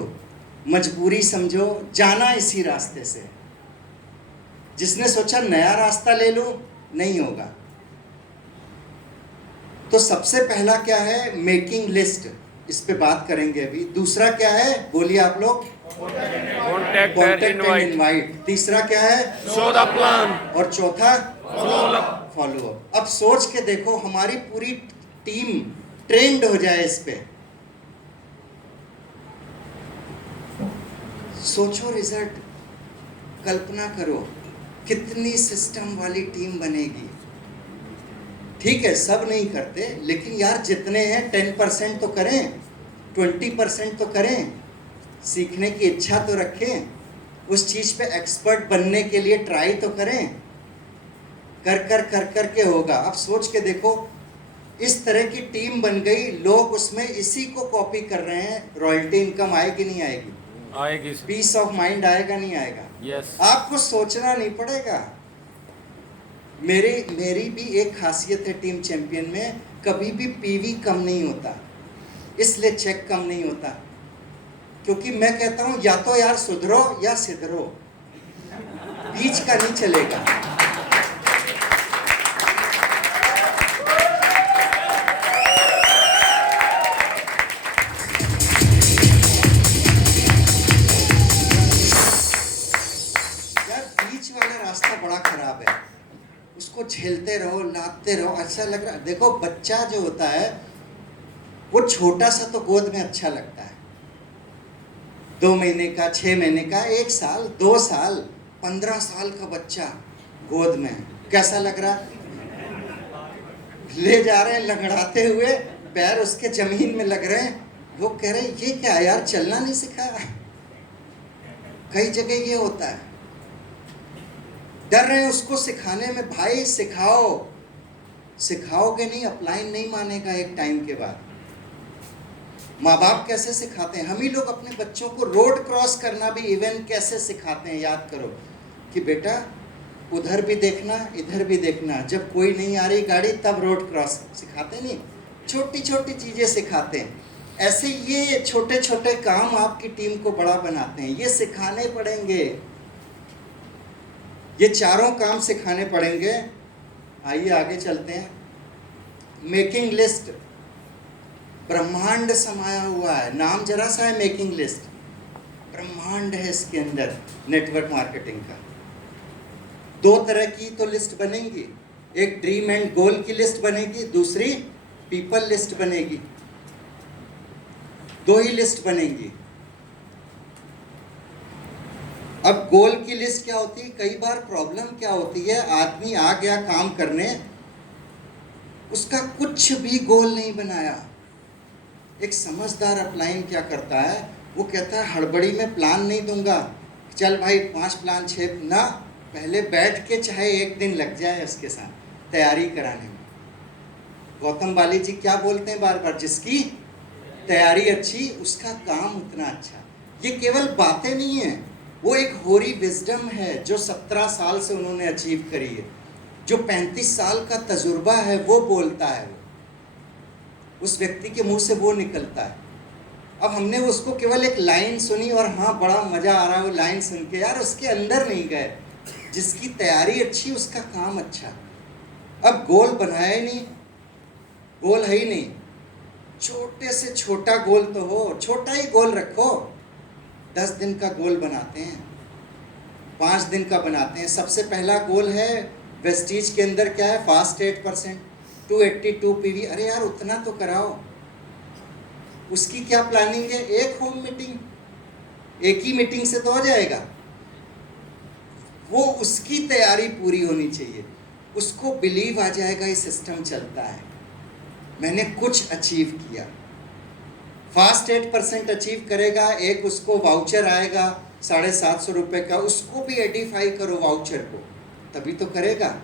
मजबूरी समझो, जाना इसी रास्ते से। जिसने सोचा नया रास्ता ले लो, नहीं होगा। तो सबसे पहला क्या है? मेकिंग लिस्ट, इस पे बात करेंगे अभी। दूसरा क्या है? बोलिए आप लोग। Contact and invite. तीसरा क्या है? Show the plan. और चौथा फॉलो फॉलो अप। अब सोच के देखो, हमारी पूरी टीम ट्रेंड हो जाए इस पे। सोचो रिजल्ट, कल्पना करो कितनी सिस्टम वाली टीम बनेगी। ठीक है, सब नहीं करते, लेकिन यार जितने हैं 10% तो करें, 20% तो करें। सीखने की इच्छा तो रखें, उस चीज़ पे एक्सपर्ट बनने के लिए ट्राई तो करें। कर के होगा। अब सोच के देखो, इस तरह की टीम बन गई, लोग उसमें इसी को कॉपी कर रहे हैं। रॉयल्टी इनकम आएगी नहीं आएगी? आएगी। पीस ऑफ माइंड आएगा नहीं आएगा? यस। आपको सोचना नहीं पड़ेगा। मेरी भी एक खासियत है टीम चैंपियन में, कभी भी पीवी कम नहीं होता, इसलिए चेक कम नहीं होता। क्योंकि मैं कहता हूं या तो यार सुधरो या सिधरो, बीच का नहीं चलेगा। यार बीच वाला रास्ता बड़ा खराब है, उसको झेलते रहो, लादते रहो, अच्छा लग रहा। देखो बच्चा जो होता है वो छोटा सा तो गोद में अच्छा लगता है, 2 महीने का, 6 महीने का, 1 साल, 2 साल, 15 साल का बच्चा गोद में कैसा लग रहा? ले जा रहे हैं लंगड़ाते हुए, पैर उसके जमीन में लग रहे हैं, लोग कह रहे हैं ये क्या यार, चलना नहीं सिखाया। कई जगह ये होता है, डर रहे हैं उसको सिखाने में। भाई सिखाओ, सिखाओगे नहीं, अपलाइन नहीं मानेगा एक टाइम के बाद। माँ बाप कैसे सिखाते हैं? हम ही लोग अपने बच्चों को रोड क्रॉस करना भी इवन कैसे सिखाते हैं, याद करो कि बेटा उधर भी देखना, इधर भी देखना, जब कोई नहीं आ रही गाड़ी तब रोड क्रॉस। सिखाते नहीं, छोटी छोटी चीज़ें सिखाते हैं। ऐसे ये छोटे छोटे काम आपकी टीम को बड़ा बनाते हैं, ये सिखाने पड़ेंगे, ये चारों काम सिखाने पड़ेंगे। आइए आगे चलते हैं। मेकिंग लिस्ट, ब्रह्मांड समाया हुआ है, नाम जरा सा है मेकिंग लिस्ट, ब्रह्मांड है इसके अंदर नेटवर्क मार्केटिंग का। 2 तरह की तो लिस्ट बनेंगी, एक ड्रीम एंड गोल की लिस्ट बनेगी, दूसरी पीपल लिस्ट बनेगी। 2 ही लिस्ट बनेंगी। अब गोल की लिस्ट क्या होती है? कई बार प्रॉब्लम क्या होती है, आदमी आ गया काम करने, उसका कुछ भी गोल नहीं बनाया। एक समझदार अपलाइन क्या करता है, वो कहता है हड़बड़ी में प्लान नहीं दूंगा, चल भाई 5 प्लान 6 ना, पहले बैठ के चाहे 1 दिन लग जाए उसके साथ तैयारी कराने में। गौतम बाली जी क्या बोलते हैं बार बार, जिसकी तैयारी अच्छी उसका काम उतना अच्छा। ये केवल बातें नहीं है, वो एक होरी विजडम है जो 17 साल से उन्होंने अचीव करी है, जो 35 साल का तजुर्बा है वो बोलता है, उस व्यक्ति के मुंह से वो निकलता है। अब हमने उसको केवल एक लाइन सुनी और हाँ बड़ा मजा आ रहा है वो लाइन सुन के, यार उसके अंदर नहीं गए। जिसकी तैयारी अच्छी उसका काम अच्छा। अब गोल बनाया ही नहीं, गोल है ही नहीं, छोटे से छोटा गोल तो हो, छोटा ही गोल रखो। 10 दिन का गोल बनाते हैं, 5 दिन का बनाते हैं। सबसे पहला गोल है वेस्टीज के अंदर क्या है, फास्ट 8%, 282 पीवी। अरे यार उतना तो कराओ। उसकी क्या प्लानिंग है? एक होम मीटिंग, एक ही मीटिंग से तो हो जाएगा। वो उसकी तैयारी पूरी होनी चाहिए, उसको बिलीव आ जाएगा ये सिस्टम चलता है, मैंने कुछ अचीव किया। फास्ट 8% अचीव करेगा, एक उसको वाउचर आएगा 750 रुपये का, उसको भी एडिफाई करो वाउचर को, तभी तो करेगा।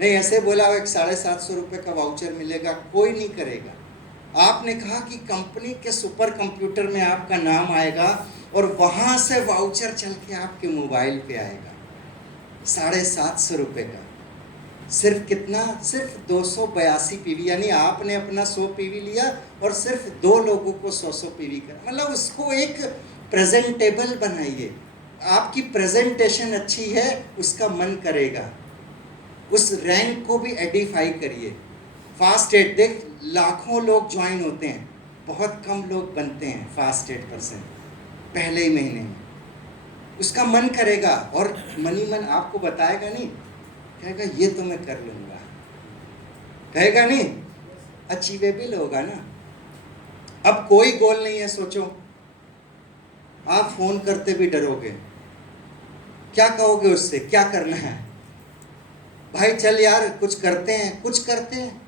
नहीं ऐसे बोला एक 750 रुपये का वाउचर मिलेगा, कोई नहीं करेगा। आपने कहा कि कंपनी के सुपर कंप्यूटर में आपका नाम आएगा और वहाँ से वाउचर चल के आपके मोबाइल पे आएगा 750 रुपये का। सिर्फ कितना, सिर्फ 282 पीवी, यानी आपने अपना 100 पीवी लिया और सिर्फ 2 लोगों को 100 पीवी करा। मतलब उसको एक प्रेजेंटेबल बनाइए। आपकी प्रेजेंटेशन अच्छी है, उसका मन करेगा। उस रैंक को भी एडिफाई करिए। फास्ट एड, देख लाखों लोग ज्वाइन होते हैं, बहुत कम लोग बनते हैं फास्ट एड पर्सन पहले ही महीने में। उसका मन करेगा और मनी मन आपको बताएगा नहीं, कहेगा ये तो मैं कर लूँगा, कहेगा नहीं, अचीवेबल होगा ना। अब कोई गोल नहीं है, सोचो आप फोन करते भी डरोगे, क्या कहोगे उससे, क्या करना है भाई, चल यार कुछ करते हैं, कुछ करते हैं।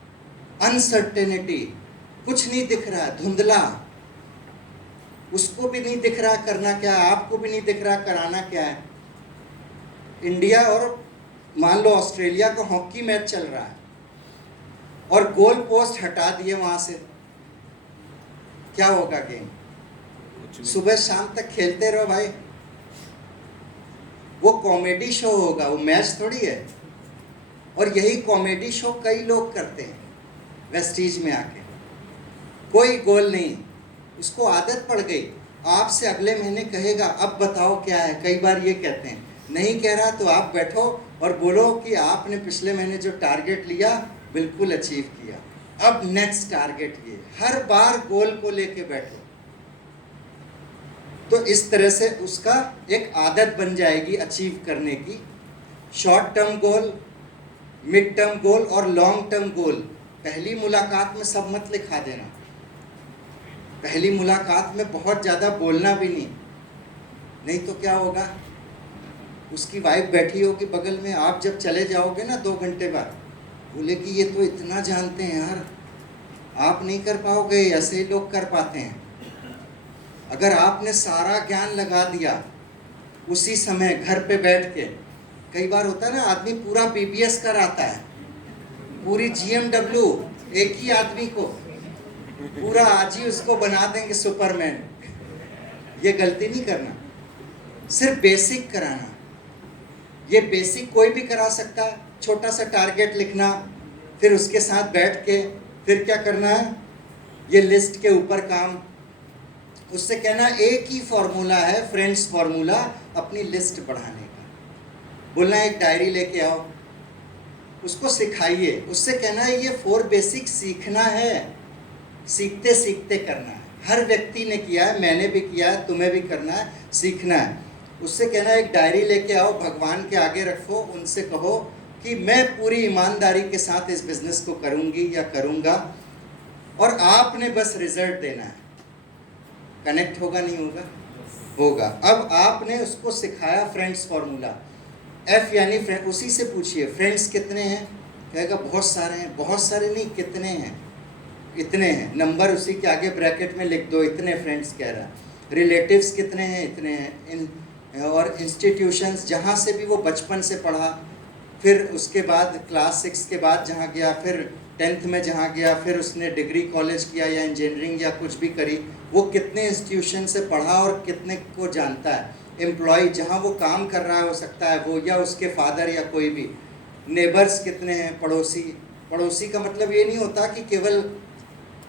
अनसर्टेनिटी, कुछ नहीं दिख रहा, धुंधला, उसको भी नहीं दिख रहा करना क्या है, आपको भी नहीं दिख रहा कराना क्या है। इंडिया और मान लो ऑस्ट्रेलिया का हॉकी मैच चल रहा है और गोल पोस्ट हटा दिए वहां से, क्या होगा गेम? सुबह शाम तक खेलते रहो भाई, वो कॉमेडी शो होगा, वो मैच थोड़ी है। और यही कॉमेडी शो कई लोग करते हैं वेस्टीज में आके, कोई गोल नहीं, उसको आदत पड़ गई। आपसे अगले महीने कहेगा अब बताओ क्या है, कई बार ये कहते हैं, नहीं कह रहा तो आप बैठो और बोलो कि आपने पिछले महीने जो टारगेट लिया बिल्कुल अचीव किया, अब नेक्स्ट टारगेट ये। हर बार गोल को लेके बैठो, तो इस तरह से उसका एक आदत बन जाएगी अचीव करने की। Short term goal, mid term goal और लॉन्ग टर्म गोल पहली मुलाकात में सब मत लिखा देना। पहली मुलाकात में बहुत ज़्यादा बोलना भी नहीं तो क्या होगा, उसकी वाइफ बैठी होगी बगल में, आप जब चले जाओगे ना 2 घंटे बाद, बोले कि ये तो इतना जानते हैं यार, आप नहीं कर पाओगे, ऐसे ही लोग कर पाते हैं। अगर आपने सारा ज्ञान लगा दिया उसी समय घर पे बैठ के, कई बार होता है ना आदमी पूरा BBS कर आता है, पूरी GMW एक ही आदमी को, पूरा आज ही उसको बना देंगे सुपरमैन। ये गलती नहीं करना, सिर्फ बेसिक कराना। ये बेसिक कोई भी करा सकता है, छोटा सा टारगेट लिखना, फिर उसके साथ बैठ के फिर क्या करना है, ये लिस्ट के ऊपर काम, उससे कहना एक ही फॉर्मूला है, फ्रेंड्स फॉर्मूला, अपनी लिस्ट बढ़ाने का। बोलना एक डायरी लेके आओ, उसको सिखाइए, उससे कहना है ये 4 बेसिक सीखना है, सीखते सीखते करना है। हर व्यक्ति ने किया है, मैंने भी किया है, तुम्हें भी करना है, सीखना है। उससे कहना एक डायरी लेके आओ, भगवान के आगे रखो, उनसे कहो कि मैं पूरी ईमानदारी के साथ इस बिज़नेस को करूँगी या करूँगा, और आपने बस रिजल्ट देना है। कनेक्ट होगा नहीं होगा? होगा। अब आपने उसको सिखाया फ्रेंड्स फॉर्मूला, F यानी फ्रेंड, उसी से पूछिए फ्रेंड्स कितने हैं, कहेगा बहुत सारे हैं। बहुत सारे नहीं, कितने हैं? इतने हैं। नंबर उसी के आगे ब्रैकेट में लिख दो, इतने फ्रेंड्स कह रहा है। रिलेटिव्स कितने हैं? इतने हैं। और इंस्टीट्यूशंस जहाँ से भी वो बचपन से पढ़ा, फिर उसके बाद क्लास 6 के बाद जहाँ गया, फिर 10th में जहाँ गया, फिर उसने डिग्री कॉलेज किया या इंजीनियरिंग या कुछ भी करी, वो कितने इंस्टीट्यूशन से पढ़ा और कितने को जानता है। एम्प्लॉय जहाँ वो काम कर रहा है, हो सकता है वो या उसके फादर या कोई भी। नेबर्स कितने हैं? पड़ोसी। पड़ोसी का मतलब ये नहीं होता कि केवल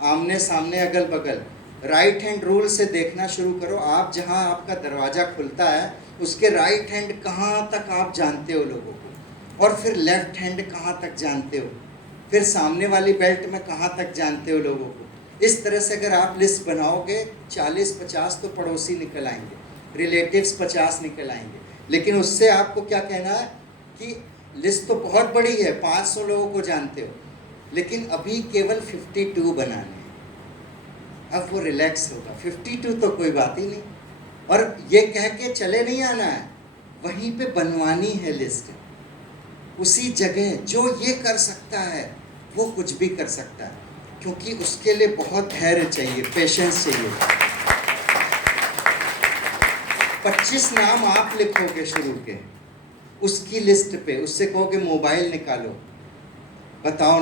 आमने सामने अगल बगल। राइट हैंड रूल से देखना शुरू करो। आप जहाँ आपका दरवाज़ा खुलता है उसके राइट हैंड कहाँ तक आप जानते हो लोगों को, और फिर लेफ्ट हैंड कहाँ तक जानते हो, फिर सामने वाली बेल्ट में कहाँ तक जानते हो लोगों को। इस तरह से अगर आप लिस्ट बनाओगे 40-50 तो पड़ोसी निकल आएंगे, रिलेटिव्स 50 निकल आएंगे। लेकिन उससे आपको क्या कहना है कि लिस्ट तो बहुत बड़ी है, 500 लोगों को जानते हो, लेकिन अभी केवल 52 बनाने हैं। अब वो रिलैक्स होगा, 52 तो कोई बात ही नहीं। और ये कह के चले नहीं आना है, वहीं पे बनवानी है लिस्ट, उसी जगह। जो ये कर सकता है वो कुछ भी कर सकता है, क्योंकि उसके लिए बहुत धैर्य चाहिए, पेशेंस चाहिए। 25 नाम आप लिखोगे शुरू के उसकी लिस्ट पे, उससे कहोगे मोबाइल निकालो, बताओ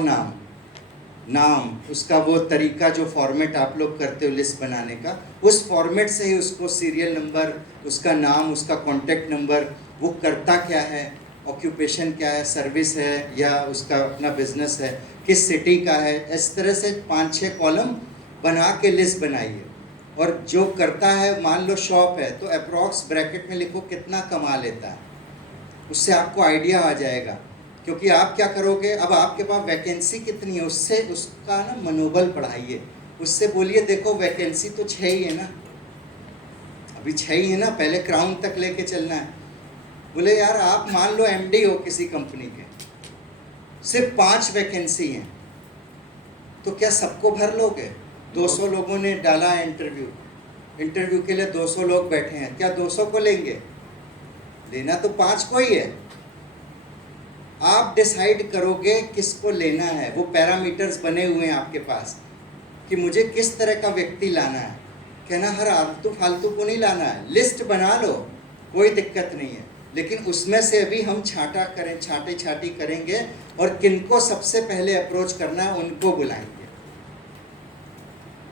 नाम, उसका वो तरीका जो फॉर्मेट आप लोग करते हो लिस्ट बनाने का, उस फॉर्मेट से ही उसको सीरियल नंबर, उसका नाम, उसका कॉन्टेक्ट नंबर, वो करता क्या है, ऑक्यूपेशन क्या है, सर्विस है या उसका अपना बिजनेस है, किस सिटी का है, इस तरह से 5-6 कॉलम बना के लिस्ट बनाइए। और जो करता है, मान लो शॉप है तो अप्रॉक्स ब्रैकेट में लिखो कितना कमा लेता है, उससे आपको आइडिया आ जाएगा। क्योंकि आप क्या करोगे, अब आपके पास वैकेंसी कितनी है, उससे उसका ना मनोबल बढ़ाइए। उससे बोलिए देखो वैकेंसी तो 6 ही है ना, अभी 6 ही है ना, पहले क्राउन तक लेके चलना है। बोले यार आप मान लो एमडी हो किसी कंपनी के, सिर्फ 5 वैकेंसी हैं, तो क्या सबको भर लोगे? 200 लोगों ने डाला इंटरव्यू के लिए 200 लोग बैठे हैं, क्या 200 को लेंगे? लेना तो 5 को ही है। आप डिसाइड करोगे किसको लेना है, वो पैरामीटर्स बने हुए हैं आपके पास कि मुझे किस तरह का व्यक्ति लाना है। कहना हर आलतू फालतू को नहीं लाना है, लिस्ट बना लो, कोई दिक्कत नहीं है, लेकिन उसमें से अभी हम छाटी करेंगे और किनको सबसे पहले अप्रोच करना है उनको बुलाएंगे।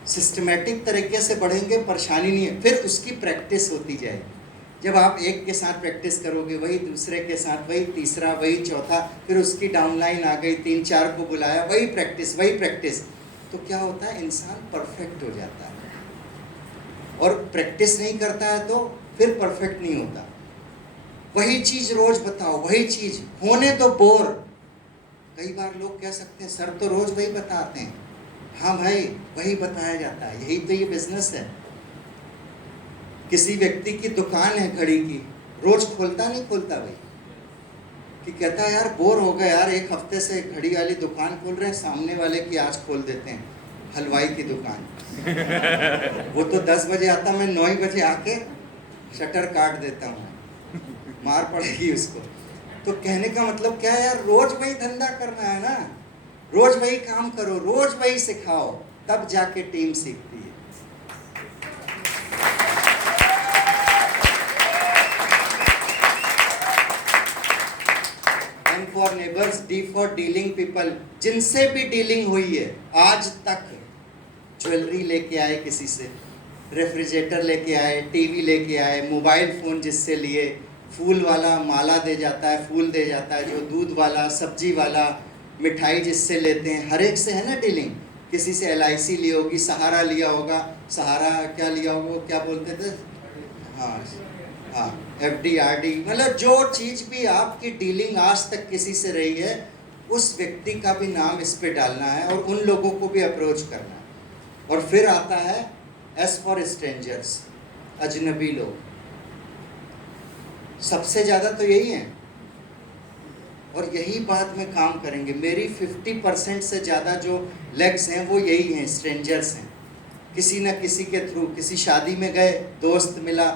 सिस्टमेटिक तरीके से बढ़ेंगे, परेशानी नहीं है। फिर उसकी प्रैक्टिस होती जाएगी। जब आप एक के साथ प्रैक्टिस करोगे, वही दूसरे के साथ, वही तीसरा, वही चौथा, फिर उसकी डाउनलाइन आ गई, 3-4 को बुलाया, वही प्रैक्टिस, तो क्या होता है, इंसान परफेक्ट हो जाता है। और प्रैक्टिस नहीं करता है तो फिर परफेक्ट नहीं होता। वही चीज़ रोज बताओ, वही चीज़ होने तो बोर। कई बार लोग कह सकते हैं सर तो रोज वही बताते हैं। हाँ भाई, वही बताया जाता है, यही तो ये बिजनेस है। किसी व्यक्ति की दुकान है घड़ी की, रोज खोलता नहीं खोलता भाई, कि कहता है यार बोर हो गया यार, 1 हफ्ते से घड़ी वाली दुकान खोल रहे हैं, सामने वाले की आज खोल देते हैं हलवाई की दुकान। वो तो 10 बजे आता, मैं 9 ही बजे आके शटर काट देता हूँ, मार पड़ेगी उसको। तो कहने का मतलब क्या है यार, रोज वही धंधा करना है ना, रोज वही काम करो, रोज वही सिखाओ, तब जाके टीम सीखती है। N for neighbours, D for dealing people. जिनसे भी डीलिंग हुई है आज तक, ज्वेलरी लेके आए किसी से, रेफ्रिजरेटर लेके आए, टीवी लेके आए, मोबाइल फ़ोन जिससे लिए, फूल वाला माला दे जाता है, फूल दे जाता है, जो दूध वाला, सब्जी वाला, मिठाई जिससे लेते हैं, हर एक से है ना डीलिंग। किसी से LIC ली होगी, सहारा लिया होगा, सहारा क्या लिया होगा, क्या बोलते थे, हाँ FD RD, मतलब जो चीज़ भी आपकी डीलिंग आज तक किसी से रही है, उस व्यक्ति का भी नाम इस पे डालना है और उन लोगों को भी अप्रोच करना है। और फिर आता है S फॉर स्ट्रेंजर्स, अजनबी लोग। सबसे ज़्यादा तो यही है और यही बात में काम करेंगे। मेरी 50% से ज़्यादा जो लेग्स हैं वो यही हैं, स्ट्रेंजर्स हैं। किसी न किसी के थ्रू, किसी शादी में गए, दोस्त मिला,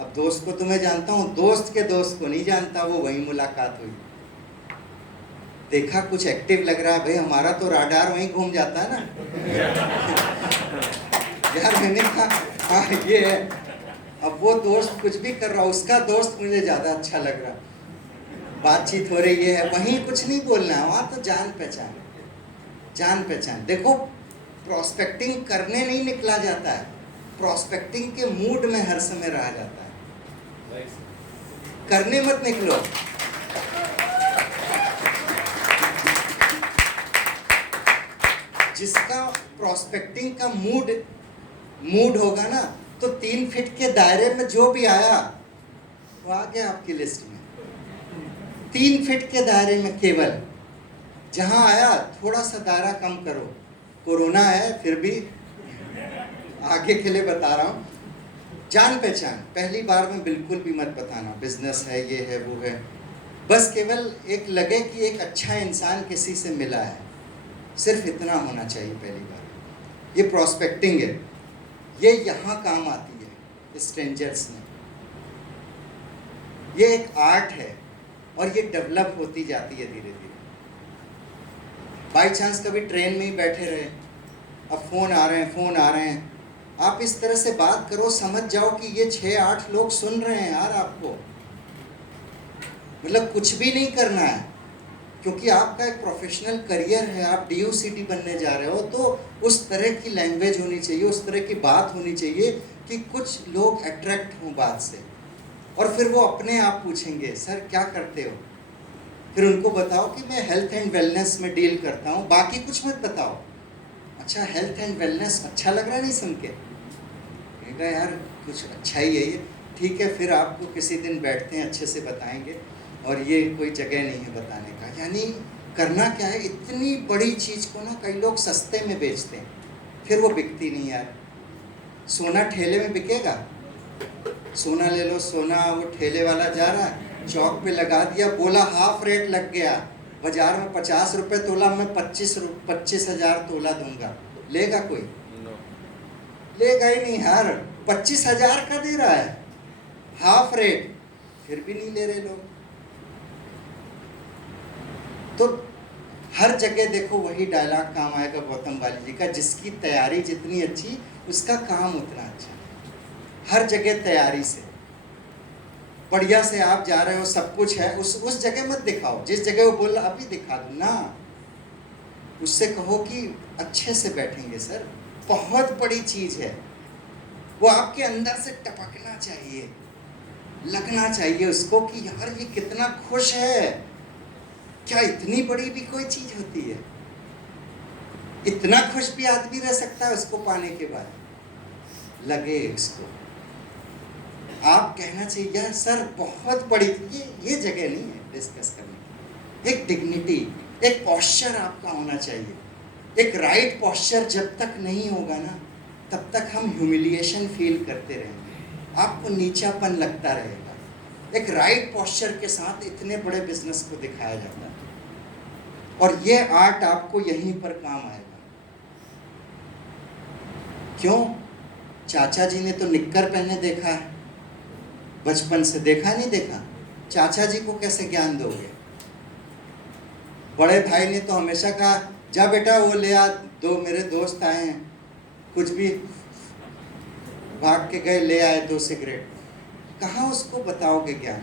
अब दोस्त को तो मैं जानता हूँ, दोस्त के दोस्त को नहीं जानता, वो वहीं मुलाकात हुई, देखा कुछ एक्टिव लग रहा है, भाई हमारा तो राडार वहीं घूम जाता है ना। यार मैंने कहा हाँ ये है, अब वो दोस्त कुछ भी कर रहा, उसका दोस्त मुझे ज़्यादा अच्छा लग रहा, बातचीत हो रही है, वहीं कुछ नहीं बोलना है, वहाँ तो जान पहचान। देखो प्रोस्पेक्टिंग करने नहीं निकला जाता है, प्रोस्पेक्टिंग के मूड में हर समय रहा जाता है, करने मत निकलो। जिसका प्रोस्पेक्टिंग का मूड होगा ना, तो 3 फीट के दायरे में जो भी आया वो आ गया आपकी लिस्ट में। 3 फीट के दायरे में केवल, जहां आया थोड़ा सा दायरा कम करो, कोरोना है फिर भी आगे के लिए बता रहा हूँ। जान पहचान पहली बार में बिल्कुल भी मत बताना, बिजनेस है, ये है, वो है, बस केवल एक लगे कि एक अच्छा इंसान किसी से मिला है, सिर्फ इतना होना चाहिए पहली बार। ये प्रोस्पेक्टिंग है, ये यहाँ काम आती है स्ट्रेंजर्स में। ये एक आर्ट है और ये डेवलप होती जाती है धीरे धीरे। बाई चांस कभी ट्रेन में ही बैठे रहे, अब फ़ोन आ रहे हैं, आप इस तरह से बात करो, समझ जाओ कि ये 6-8 लोग सुन रहे हैं यार आपको, मतलब कुछ भी नहीं करना है, क्योंकि आपका एक प्रोफेशनल करियर है, आप DOCD बनने जा रहे हो, तो उस तरह की लैंग्वेज होनी चाहिए, उस तरह की बात होनी चाहिए कि कुछ लोग अट्रैक्ट हों बात से, और फिर वो अपने आप पूछेंगे सर क्या करते हो, फिर उनको बताओ कि मैं हेल्थ एंड वेलनेस में डील करता हूँ, बाकी कुछ मत बताओ। अच्छा, हेल्थ एंड वेलनेस अच्छा लग रहा है नहीं सुन के? कहेगा यार कुछ अच्छा ही है ये। ठीक है, फिर आपको किसी दिन बैठते हैं, अच्छे से बताएंगे, और ये कोई जगह नहीं है बताने का। यानी करना क्या है, इतनी बड़ी चीज़ को ना कई लोग सस्ते में बेचते हैं, फिर वो बिकती नहीं यार। सोना ठेले में बिकेगा? सोना ले लो, सोना वो ठेले वाला जा रहा है, चौक पे लगा दिया, बोला हाफ रेट लग गया, बाजार में 50 रुपये तोला, मैं 25,000 तोला दूंगा, लेगा कोई? नो। लेगा ही नहीं यार। 25,000 का दे रहा है हाफ रेट, फिर भी नहीं ले रहे लोग। तो हर जगह देखो वही डायलॉग काम आएगा गौतम वाली जी का, जिसकी तैयारी जितनी अच्छी उसका काम उतना अच्छा। हर जगह तैयारी से, बढ़िया से आप जा रहे हो, सब कुछ है, उस जगह मत दिखाओ। जिस जगह वो बोल रहा अभी दिखा दो ना, उससे कहो कि अच्छे से बैठेंगे सर, बहुत बड़ी चीज है, वो आपके अंदर से टपकना चाहिए, लगना चाहिए उसको कि यार ये कितना खुश है। क्या इतनी बड़ी भी कोई चीज होती है? इतना खुश भी आदमी रह सकता है उसको पाने के बाद? लगे उसको, आप कहना चाहिए यार सर बहुत बड़ी, ये जगह नहीं है डिस्कस करने की। एक डिग्निटी, एक पॉस्चर आपका होना चाहिए। एक राइट पॉस्चर जब तक नहीं होगा ना, तब तक हम ह्यूमिलिएशन फील करते रहेंगे, आपको नीचापन लगता रहेगा। एक राइट पॉस्चर के साथ इतने बड़े बिजनेस को दिखाया जाता है, और ये आर्ट आपको यहीं पर काम आएगा। क्यों? चाचा जी ने तो निक्कर पहने देखा है, बचपन से देखा नहीं देखा? चाचा जी को कैसे ज्ञान दोगे? बड़े भाई ने तो हमेशा कहा जा बेटा वो ले आ, दो मेरे दोस्त आए हैं, कुछ भी भाग के गए ले आए 2 सिगरेट। कहाँ उसको बताओगे ज्ञान?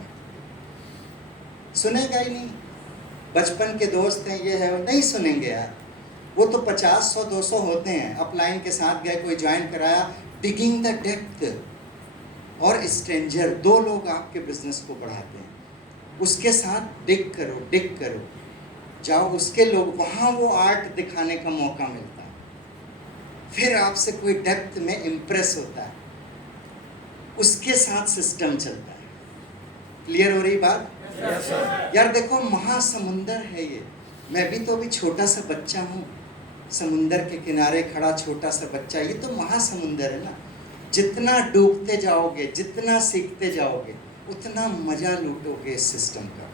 सुनेगा ही नहीं। बचपन के दोस्त हैं, ये है, वो नहीं सुनेंगे यार। वो तो 50, 100, 200 होते हैं, अपलाइन के साथ गए, कोई ज्वाइन कराया, डिगिंग द डेप्थ। और स्ट्रेंजर, 2 लोग आपके बिजनेस को बढ़ाते हैं, उसके साथ डिग करो, जाओ उसके लोग, वहाँ वो आर्ट दिखाने का मौका मिलता है, फिर आपसे कोई डेप्थ में इम्प्रेस होता है, उसके साथ सिस्टम चलता है। क्लियर हो रही बात? Yes sir. यार देखो महासमुंदर है ये, मैं भी तो अभी छोटा सा बच्चा हूँ, समुंदर के किनारे खड़ा छोटा सा बच्चा, ये तो महासमुंदर है ना। जितना डूबते जाओगे, जितना सीखते जाओगे, उतना मजा लूटोगे इस सिस्टम का।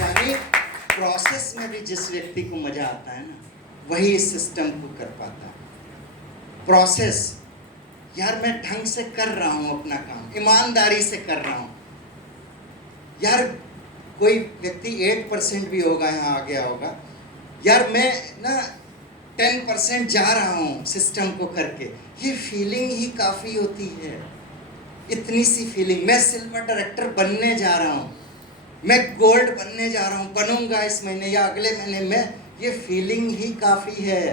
यानी प्रोसेस में भी जिस व्यक्ति को मजा आता है ना, वही इस सिस्टम को कर पाता है। प्रोसेस, यार मैं ढंग से कर रहा हूँ अपना काम, ईमानदारी से कर रहा हूँ। यार कोई व्यक्ति 8% भी होगा यहाँ आ गया होगा, यार मैं ना 10% जा रहा हूँ सिस्टम को करके, ये फीलिंग ही काफ़ी होती है। इतनी सी फीलिंग, मैं सिल्वर डायरेक्टर बनने जा रहा हूँ, मैं गोल्ड बनने जा रहा हूँ, बनूंगा इस महीने या अगले महीने में, ये फीलिंग ही काफ़ी है।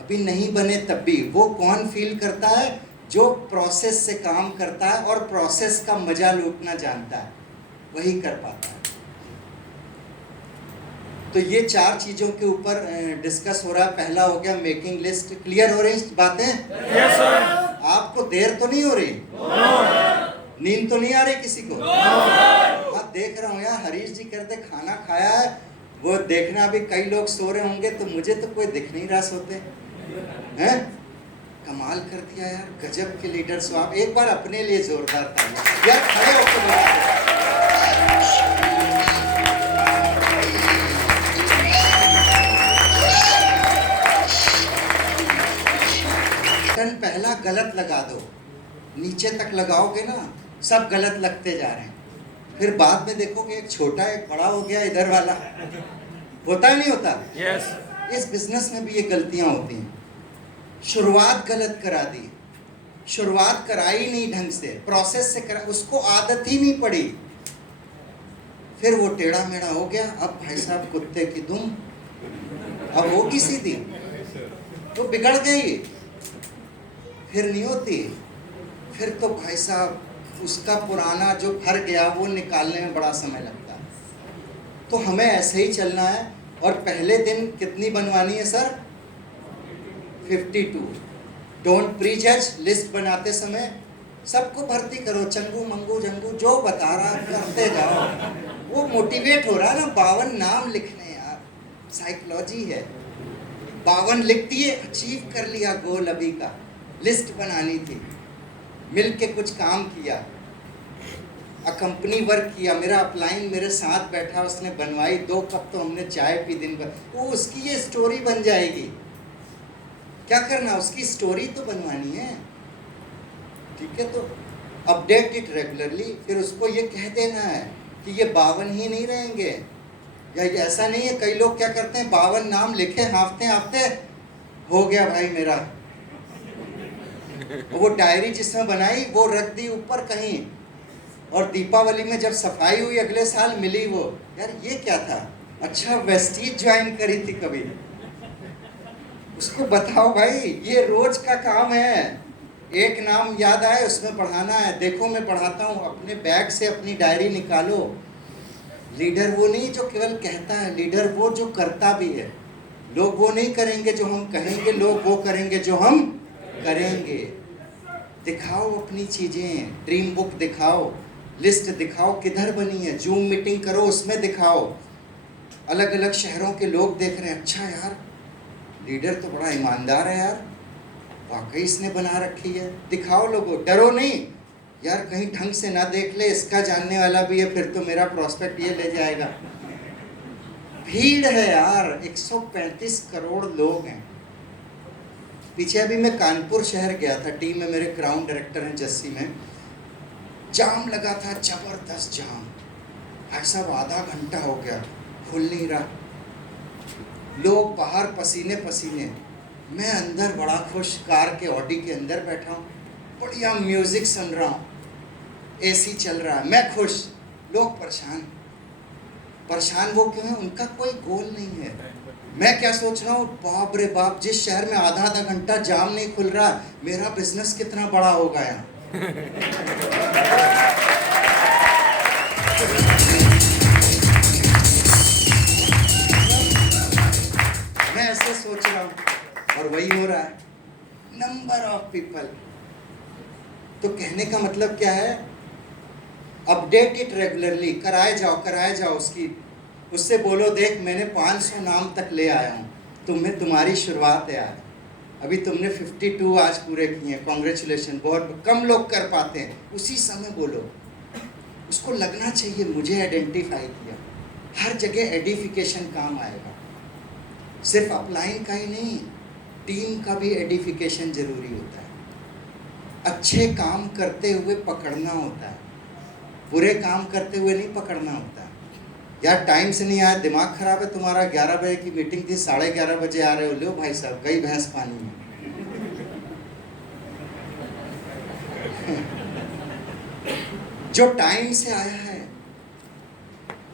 अभी नहीं बने तब भी वो कौन फील करता है? जो प्रोसेस से काम करता है और प्रोसेस का मजा लूटना जानता है, वही कर पाता है। तो ये 4 चीज़ों के ऊपर डिस्कस हो रहा है। पहला हो गया मेकिंग लिस्ट। क्लियर हो रही बातें? Yes sir. आपको देर तो नहीं हो रही? नींद तो नहीं आ रही किसी को? हाँ, देख रहा हूँ यार, हरीश जी कहते खाना खाया है, वो देखना अभी कई लोग सो रहे होंगे, तो मुझे तो कोई दिख नहीं रहा सोते हैं। कमाल कर दिया यार, गजब के लीडर्स हो आप। एक बार अपने लिए जोरदार तालियां यार, खड़े होकर। पहला गलत लगा दो, नीचे तक लगाओगे ना, सब गलत लगते जा रहे हैं, फिर बाद में देखोगे एक छोटा एक बड़ा हो गया, इधर वाला होता है नहीं होता? यस। इस बिजनेस में भी ये गलतियां होती हैं। शुरुआत गलत करा दी, शुरुआत कराई नहीं ढंग से, प्रोसेस से करा, उसको आदत ही नहीं पड़ी, फिर वो टेढ़ा मेढ़ा हो गया। अब भाई साहब कुत्ते की दुम, अब होगी सीधी? वो बिगड़ गई, फिर नहीं होती। फिर तो भाई साहब उसका पुराना जो भर गया वो निकालने में बड़ा समय लगता है। तो हमें ऐसे ही चलना है। और पहले दिन कितनी बनवानी है सर? 52। डोंट प्रीजज। लिस्ट बनाते समय सबको भर्ती करो, चंगू मंगू जंगू जो बता रहा करते जाओ। वो मोटिवेट हो रहा है ना, 52 नाम लिखने यार, साइकोलॉजी है। 52 लिख दिए, अचीव कर लिया गोल अभी का। लिस्ट बनानी थी, मिल के कुछ काम किया, कंपनी वर्क किया। मेरा अपलाइन मेरे साथ बैठा, उसने बनवाई, 2 कप तो हमने चाय पी दिन भर। वो उसकी ये स्टोरी बन जाएगी। क्या करना, उसकी स्टोरी तो बनवानी है, ठीक है। तो अपडेट इट रेगुलरली। फिर उसको ये कह देना है कि ये 52 ही नहीं रहेंगे, या ऐसा नहीं है। कई लोग क्या करते हैं, 52 नाम लिखे, हाफते हाफते हो गया भाई मेरा। वो डायरी जिसमें बनाई वो रख दी ऊपर कहीं, और दीपावली में जब सफाई हुई अगले साल मिली वो, यार ये क्या था? अच्छा वेस्टीज ज्वाइन करी थी कभी। उसको बताओ भाई ये रोज का काम है। एक नाम याद आए उसमें पढ़ाना है। देखो मैं पढ़ाता हूँ, अपने बैग से अपनी डायरी निकालो। लीडर वो नहीं जो केवल कहता है, लीडर वो जो करता भी है। लोग वो नहीं करेंगे जो हम कहेंगे, लोग वो करेंगे जो हम करेंगे। दिखाओ अपनी चीजें, ड्रीम बुक दिखाओ, लिस्ट दिखाओ किधर बनी है, जूम मीटिंग करो उसमें दिखाओ। अलग अलग शहरों के लोग देख रहे हैं, अच्छा यार लीडर तो बड़ा ईमानदार है यार, वाकई इसने बना रखी है। दिखाओ लोगों, डरो नहीं यार, कहीं ढंग से ना देख ले, इसका जानने वाला भी है, फिर तो मेरा प्रॉस्पेक्ट ये ले जाएगा। भीड़ है यार, 135 करोड़ लोग हैं। पीछे अभी मैं कानपुर शहर गया था, टीम में मेरे क्राउन डायरेक्टर हैं जस्सी में। जाम लगा था, जबरदस्त जाम, भाई साहब आधा घंटा हो गया, खुल नहीं रहा। लोग बाहर पसीने पसीने, मैं अंदर बड़ा खुश, कार के ऑडी के अंदर बैठा हूँ, बढ़िया म्यूजिक सुन रहा हूँ, एसी चल रहा है, मैं खुश। लोग परेशान। परेशान वो क्यों है? उनका कोई गोल नहीं है। मैं क्या सोच रहा हूँ, बाप रे बाप, जिस शहर में आधा आधा घंटा जाम नहीं खुल रहा, मेरा बिजनेस कितना बड़ा होगा यहाँ। मैं ऐसे सोच रहा हूँ और वही हो रहा है। Number of people. तो कहने का मतलब क्या है, अपडेट इट रेगुलरली, कराए जाओ उससे बोलो देख मैंने 500 नाम तक ले आया हूँ, तुम्हारी शुरुआत है आज, अभी तुमने 52 आज पूरे किए हैं, कॉन्ग्रेचुलेशन। बहुत कम लोग कर पाते हैं। उसी समय बोलो, उसको लगना चाहिए मुझे आइडेंटिफाई किया। हर जगह एडिफिकेशन काम आएगा, सिर्फ अपलाइन का ही नहीं, टीम का भी एडिफिकेशन जरूरी होता है। अच्छे काम करते हुए पकड़ना होता है, बुरे काम करते हुए नहीं पकड़ना होता। यार टाइम से नहीं आया, दिमाग खराब है तुम्हारा, 11 बजे की मीटिंग थी, 11:30 बजे आ रहे हो, लो भाई साहब गई भैंस पानी में। जो टाइम से आया है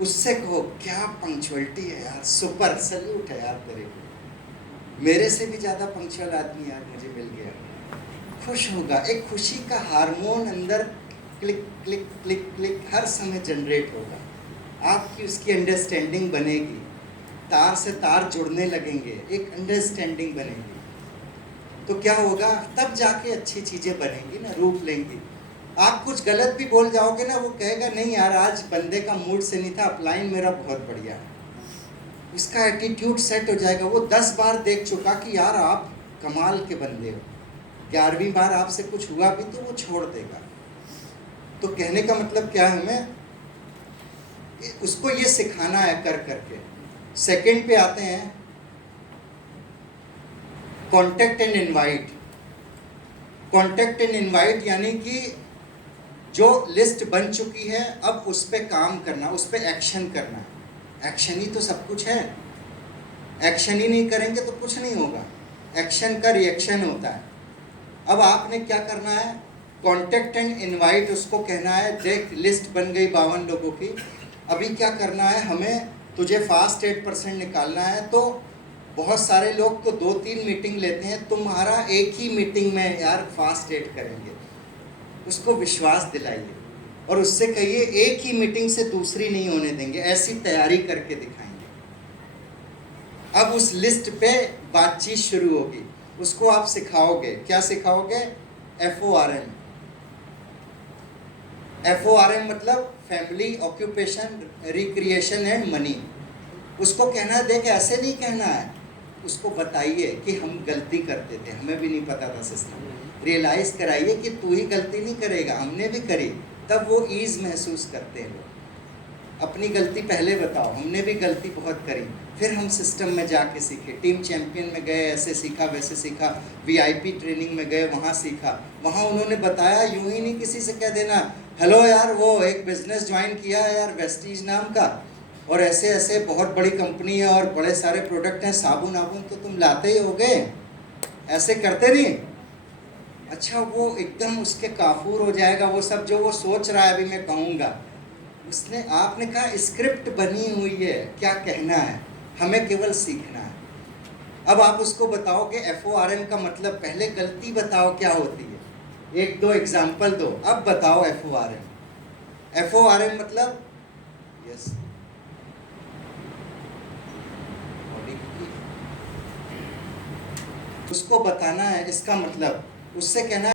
उससे कहो क्या पंक्चुअलिटी है यार, सुपर, सल्यूट है यार तेरे को। मेरे से भी ज़्यादा पंक्चुअल आदमी यार मुझे मिल गया। खुश होगा, एक खुशी का हार्मोन अंदर क्लिक क्लिक क्लिक क्लिक हर समय जनरेट होगा। आपकी उसकी अंडरस्टैंडिंग बनेगी, तार से तार जुड़ने लगेंगे, एक अंडरस्टैंडिंग बनेगी। तो क्या होगा, तब जाके अच्छी चीज़ें बनेंगी ना, रूप लेंगी। आप कुछ गलत भी बोल जाओगे ना, वो कहेगा नहीं यार आज बंदे का मूड से नहीं था, अपलाइन मेरा बहुत बढ़िया है। उसका एटीट्यूड सेट हो जाएगा। वो 10 बार देख चुका कि यार आप कमाल के बंदे हो, 11वीं बार आपसे कुछ हुआ भी तो वो छोड़ देगा। तो कहने का मतलब क्या है, हमें उसको ये सिखाना है कर करके। सेकंड पे आते हैं, contact and invite. Contact and invite यानी कि जो लिस्ट बन चुकी है अब उस पर काम करना, उस पर एक्शन करना। एक्शन ही तो सब कुछ है, एक्शन ही नहीं करेंगे तो कुछ नहीं होगा। एक्शन का रिएक्शन होता है। अब आपने क्या करना है, कॉन्टेक्ट एंड इनवाइट उसको कहना है, देख लिस्ट बन गई 52 लोगों की, अभी क्या करना है हमें, तुझे फास्ट 8% निकालना है, तो बहुत सारे लोग तो 2-3 मीटिंग लेते हैं, तुम्हारा एक ही मीटिंग में यार फास्ट एड करेंगे, उसको विश्वास दिलाइए और उससे कहिए एक ही मीटिंग से दूसरी नहीं होने देंगे, ऐसी तैयारी करके दिखाएंगे। अब उस लिस्ट पे बातचीत शुरू होगी, उसको आप सिखाओगे, क्या सिखाओगे? FORM। FORM मतलब family, occupation, recreation and money. उसको कहना देख ऐसे नहीं कहना है, उसको बताइए कि हम गलती करते थे, हमें भी नहीं पता था सिस्टम, रियलाइज़ कराइए कि तू ही गलती नहीं करेगा, हमने भी करी, तब वो ईज़ महसूस करते हैं लोग। अपनी गलती पहले बताओ, हमने भी गलती बहुत करी, फिर हम सिस्टम में जाके सीखे, टीम चैंपियन में गए, ऐसे सीखा वैसे सीखा, VIP ट्रेनिंग में गए, वहाँ सीखा, वहाँ उन्होंने बताया। यूँ ही नहीं किसी से कह देना हेलो यार वो एक बिज़नेस ज्वाइन किया है यार वेस्टीज नाम का, और ऐसे ऐसे बहुत बड़ी कंपनी है और बड़े सारे प्रोडक्ट हैं, साबुन आबुन तो तुम लाते ही होगे, ऐसे करते नहीं। अच्छा, वो एकदम उसके काफूर हो जाएगा वो सब जो वो सोच रहा है अभी मैं कहूँगा। उसने, आपने कहा स्क्रिप्ट बनी हुई है, क्या कहना है, हमें केवल सीखना है। अब आप उसको बताओगे FORM का मतलब, पहले गलती बताओ क्या होती है, 1-2 एग्जाम्पल दो, अब बताओ FORM मतलब यस, उसको बताना है इसका मतलब, उससे कहना है